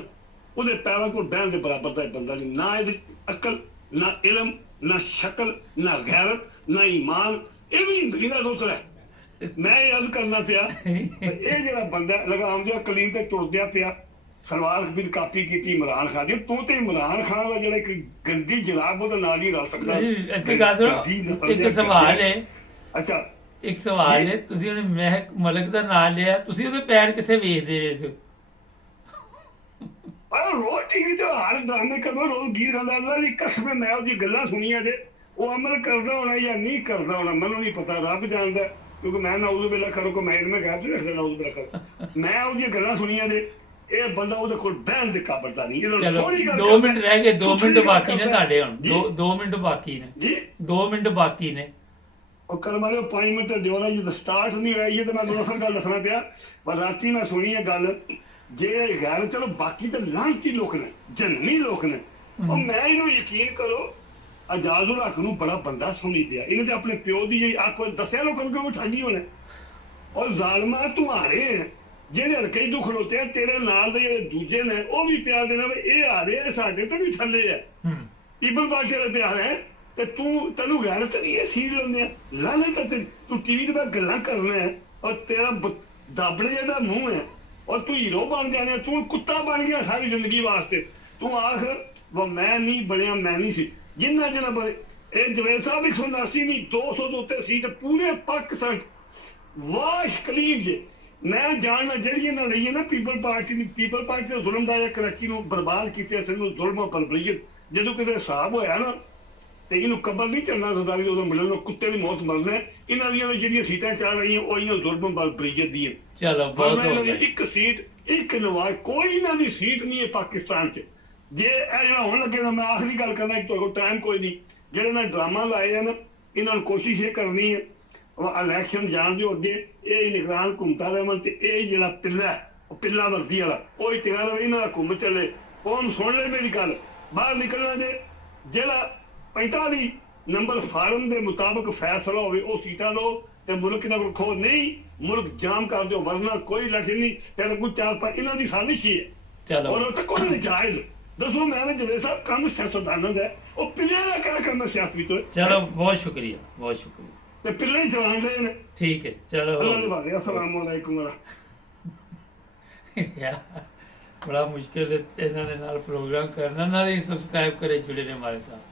ਉਹਦੇ ਪੈਰਾਂ ਕੋਲ ਬਹਿਣ ਦੇ ਬਰਾਬਰ ਦਾ ਬੰਦਾ ਨਹੀਂ ਨਾ ਇਹਦੀ ਅਕਲ ਨਾ ਇਲਮ ਨਾ ਸ਼ਕਲ ਨਾ ਗੈਰਤ ਨਾ ਈਮਾਨ ਇਹ ਵੀ ਜ਼ਿੰਦਗੀ ਦਾ ਦੋਤਰਾ ਮੈਂ ਇਹ ਅਰਜ਼ ਕਰਨਾ ਪਿਆ ਇਹ ਜਿਹੜਾ ਬੰਦਾ ਲਗਾਮ ਦਿਆ ਕਲੀਨ ਤੇ ਤੁਰਦਿਆ ਪਿਆ ਸਲਵਾਰ ਕਬੀਲ ਕਾਪੀ ਕੀਤੀ ਇਮਰਾਨ ਖਾਨ ਦੀ ਤੂੰ ਤੇ ਇਮਰਾਨ ਖਾਨ ਦਾ ਜਿਹੜਾ ਇੱਕ ਗੰਦੀ ਜਨਾਬ ਉਹਦਾ ਨਾਲ ਹੀ ਰਲ ਸਕਦਾ ਇੱਕ ਸਵਾਲ ਹੈ ਅੱਛਾ ਇੱਕ ਸਵਾਲ ਹੈ ਤੁਸੀਂ ਉਹਨੇ ਮਹਿਕ ਮਲਕ ਦਾ ਨਾਮ ਲਿਆ ਤੁਸੀਂ ਉਹਦੇ ਪੈਰ ਕਿੱਥੇ ਵੇਖਦੇ ਰਹੇ ਸੀ रोज टीवी ते हर ड्रामे करो रोज गीत गांदा अल्लाह दी कसम मैं उसदी गल्लां सुनियां ते वो अमल करदा होना या नहीं करदा होना मैनू नहीं पता रब जानदा क्योंकि मैं नाउज़ बिल्ला करो को माइंड में कह दो ऐसे नाउज़ बिल्ला करो मैं उसदी गल्लां सुनियां ते ਇਹ ਬੰਦਾ ਉਹਦੇ ਕੋਲ ਬਹਿਣ ਦੇ ਕਾਬਲ ਦਾ ਨਹੀਂ ਇਹਦਾ ਥੋੜੀ ਗੱਲ 2 ਮਿੰਟ ਰਹਿ ਗਏ 2 ਮਿੰਟ ਬਾਕੀ ਨੇ ਤੁਹਾਡੇ ਹੁਣ 2 ਮਿੰਟ ਬਾਕੀ ਨੇ ਜੀ 2 ਮਿੰਟ ਬਾਕੀ ਨੇ ਉਹ ਕਰ ਮਾਰੇ 5 ਮਿੰਟ ਦਿਓ ਨਾ ਜਦੋਂ ਸਟਾਰਟ ਨਹੀਂ ਹੋਈ ਤੇ ਮੈਂ ਤੁਹਾਨੂੰ ਅਸਲ ਗੱਲ ਦੱਸਣਾ ਪਿਆ ਪਰ ਰਾਤੀ ਮੈਂ ਸੁਣੀ ਇਹ ਗੱਲ ਜੇ ਗੈਰ ਚਲੋ ਬਾਕੀ ਤਾਂ ਲਾਂਤੀ ਲੋਕ ਨੇ ਜੰਨੀ ਲੋਕ ਨੇ ਉਹ ਮੈਂ ਇਹਨੂੰ ਯਕੀਨ ਕਰੋ ਆਜ਼ਾਦੁਲ ਹਕ ਨੂੰ ਬੜਾ ਬੰਦਾ ਸੁਣੀ ਦਿਆ ਇਹਨੇ ਤੇ ਆਪਣੇ ਪਿਓ ਦੀ ਜਿਹੜੀ ਆਖ ਦੱਸਿਆ ਲੋਕਾਂ ਨੂੰ ਕਿ ਉਹ ਠੱਗੀ ਹੋਣਾ ਔਰ ਜ਼ਾਲਮਾ ਤੁਹਾਰੇ ਜਿਹੜੇ ਹਲਕੇ ਦੁੱਖ ਖਲੋਤੇ ਆ ਤੇਰੇ ਨਾਲ ਦੇ ਜਿਹੜੇ ਦੂਜੇ ਨੇ ਉਹ ਵੀ ਪਿਆ ਦੇਣਾ ਵੀ ਇਹ ਆ ਰਹੇ ਸਾਡੇ ਤੋਂ ਵੀ ਥੱਲੇ ਆ ਪੀਪਲ ਪਾਰਟੀ ਵਾਲੇ ਪਿਆ ਹੈ ਤੇ ਤੈਨੂੰ ਗੈਰਤ ਨਹੀਂ ਹੈ ਸੀਲ ਲੈਂਦੇ ਆ ਲਾਣੇ ਤਾਂ ਤੂੰ ਟੀਵੀ ਤੇ ਗੱਲਾਂ ਕਰਨਾ ਹੈ ਔਰ ਤੇਰਾ ਦਾਬੜੇ ਜਿਹੜਾ ਮੂੰਹ ਹੈ और तू हीरो बन जाने तू कुत्ता बन गया सारी जिंदगी वास्ते तू आख वो मैं नहीं बनया मैं नहीं सी जिन्ना जना बने जवेद साहब 179 नहीं 200 तो उत्ते सीट पूरे पाकिस्तान वाश कलीम जे मैं जानना जड़ी इन्हां लई है ना पीपल पार्टी दा जुल्म दा कराची नूं बर्बाद कीते असन नूं जुल्म बलबरीयत जदों किते हिसाब होया ना ਤੇ ਇਹਨੂੰ ਕਬਰ ਨਹੀਂ ਚੜਨਾ ਸਰਦਾਰੀ ਉਦੋਂ ਮਿਲਣ ਕੁੱਤੇ ਦੀ ਮੌਤ ਮਰਨਾ ਇਹਨਾਂ ਦੀਆਂ ਜਿਹੜੀਆਂ ਸੀਟਾਂ ਚੱਲ ਰਹੀਆਂ ਉਹ ਇਹਨਾਂ ਜ਼ੁਲਮ ਬਲਬਰੀਅਤ ਦੀਆਂ ਚਲੋ ਬਹੁਤ ਹੋ ਗਿਆ ਇੱਕ ਸੀਟ ਇੱਕ ਨਵਾਜ਼ ਕੋਈ ਇਹਨਾਂ ਦੀ ਸੀਟ ਨਹੀਂ ਹੈ ਪਾਕਿਸਤਾਨ 'ਚ ਜੇ ਇਹ ਜਿਹੜਾ ਹੁਣ ਲੱਗੇ ਨਾ ਮੈਂ ਆਖਰੀ ਗੱਲ ਕਰਨਾ ਤੁਹਾਡੇ ਕੋਲ ਟਾਈਮ ਕੋਈ ਨਹੀਂ ਜਿਹੜੇ ਮੈਂ ਡਰਾਮਾ ਲਾਏ ਆ ਨਾ ਇਹਨਾਂ ਨੂੰ ਕੋਸ਼ਿਸ਼ ਇਹ ਕਰਨੀ ਹੈ ਇਲੈਕਸ਼ਨ ਜਾਣ ਦਿਓ ਅੱਗੇ ਇਹ ਨਿਗਰਾਨ ਘੁੰਮਤਾ ਰਹੇ ਤੇ ਇਹ ਜਿਹੜਾ ਪਿੱਲਾ ਵਰਦੀ ਵਾਲਾ ਉਹ ਹੀ ਤਿਆਰ ਹੋਵੇ ਇਹਨਾਂ ਦਾ ਘੁੰਮ ਚੱਲੇ ਕੌਮ ਸੁਣ ਲੈ ਮੇਰੀ ਗੱਲ ਬਾਹਰ ਨਿਕਲਣਾ ਜੇ ਜਿਹੜਾ 45 ਨੰਬਰ ਫਾਰਮ ਦੇ ਮੁਤਾਬਕ ਫੈਸਲਾ ਹੋਵੇ ਉਹ ਸੀਟਾਂ ਲਓ ਤੇ ਮੁਲਕ ਨਾਲ ਰੱਖੋ ਨਹੀਂ ਮੁਲਕ ਜਾਮ ਕਰ ਦਿਓ ਵਰਨਾ ਕੋਈ ਇਲੈਕਸ਼ਨ ਨਹੀਂ ਫਿਰ ਕੋਈ 4-5 ਇਹਨਾਂ ਦੀ ਸਾਜ਼ਿਸ਼ ਹੀ ਹੈ ਚਲੋ ਔਰ ਉਹ ਤਾਂ ਕੋਈ ਨਜਾਇਜ਼ ਦੱਸੋ ਮੈਂ ਜਵੇਦ ਸਾਹਿਬ ਕੰਮ ਸਿਆਸਤਦਾਨਾਂ ਦਾ ਉਹ ਪਿੱਲੇ ਦਾ ਕਿਹੜਾ ਕੰਮ ਸਿਆਸਤ ਵਿੱਚ ਚਲੋ ਬਹੁਤ ਸ਼ੁਕਰੀਆ ਤੇ ਪਿੱਲੇ ਹੀ ਚਲਾਉਣ ਰਹੇ ਨੇ ਠੀਕ ਹੈ ਚਲੋ ਅੱਲਾਹ ਦੇ ਵਾਲੇ ਅਸਲਾਮ ਅਲੈਕੁਮ ਬੜਾ ਮੁਸ਼ਕਿਲ ਹੈ ਇਹਨਾਂ ਦੇ ਨਾਲ ਪ੍ਰੋਗਰਾਮ ਕਰਨਾ ਨਾ ਸਬਸਕ੍ਰਾਈਬ ਕਰੇ ਜੁੜੇ ਨੇ ਹਮਾਰੇ ਸਾਥ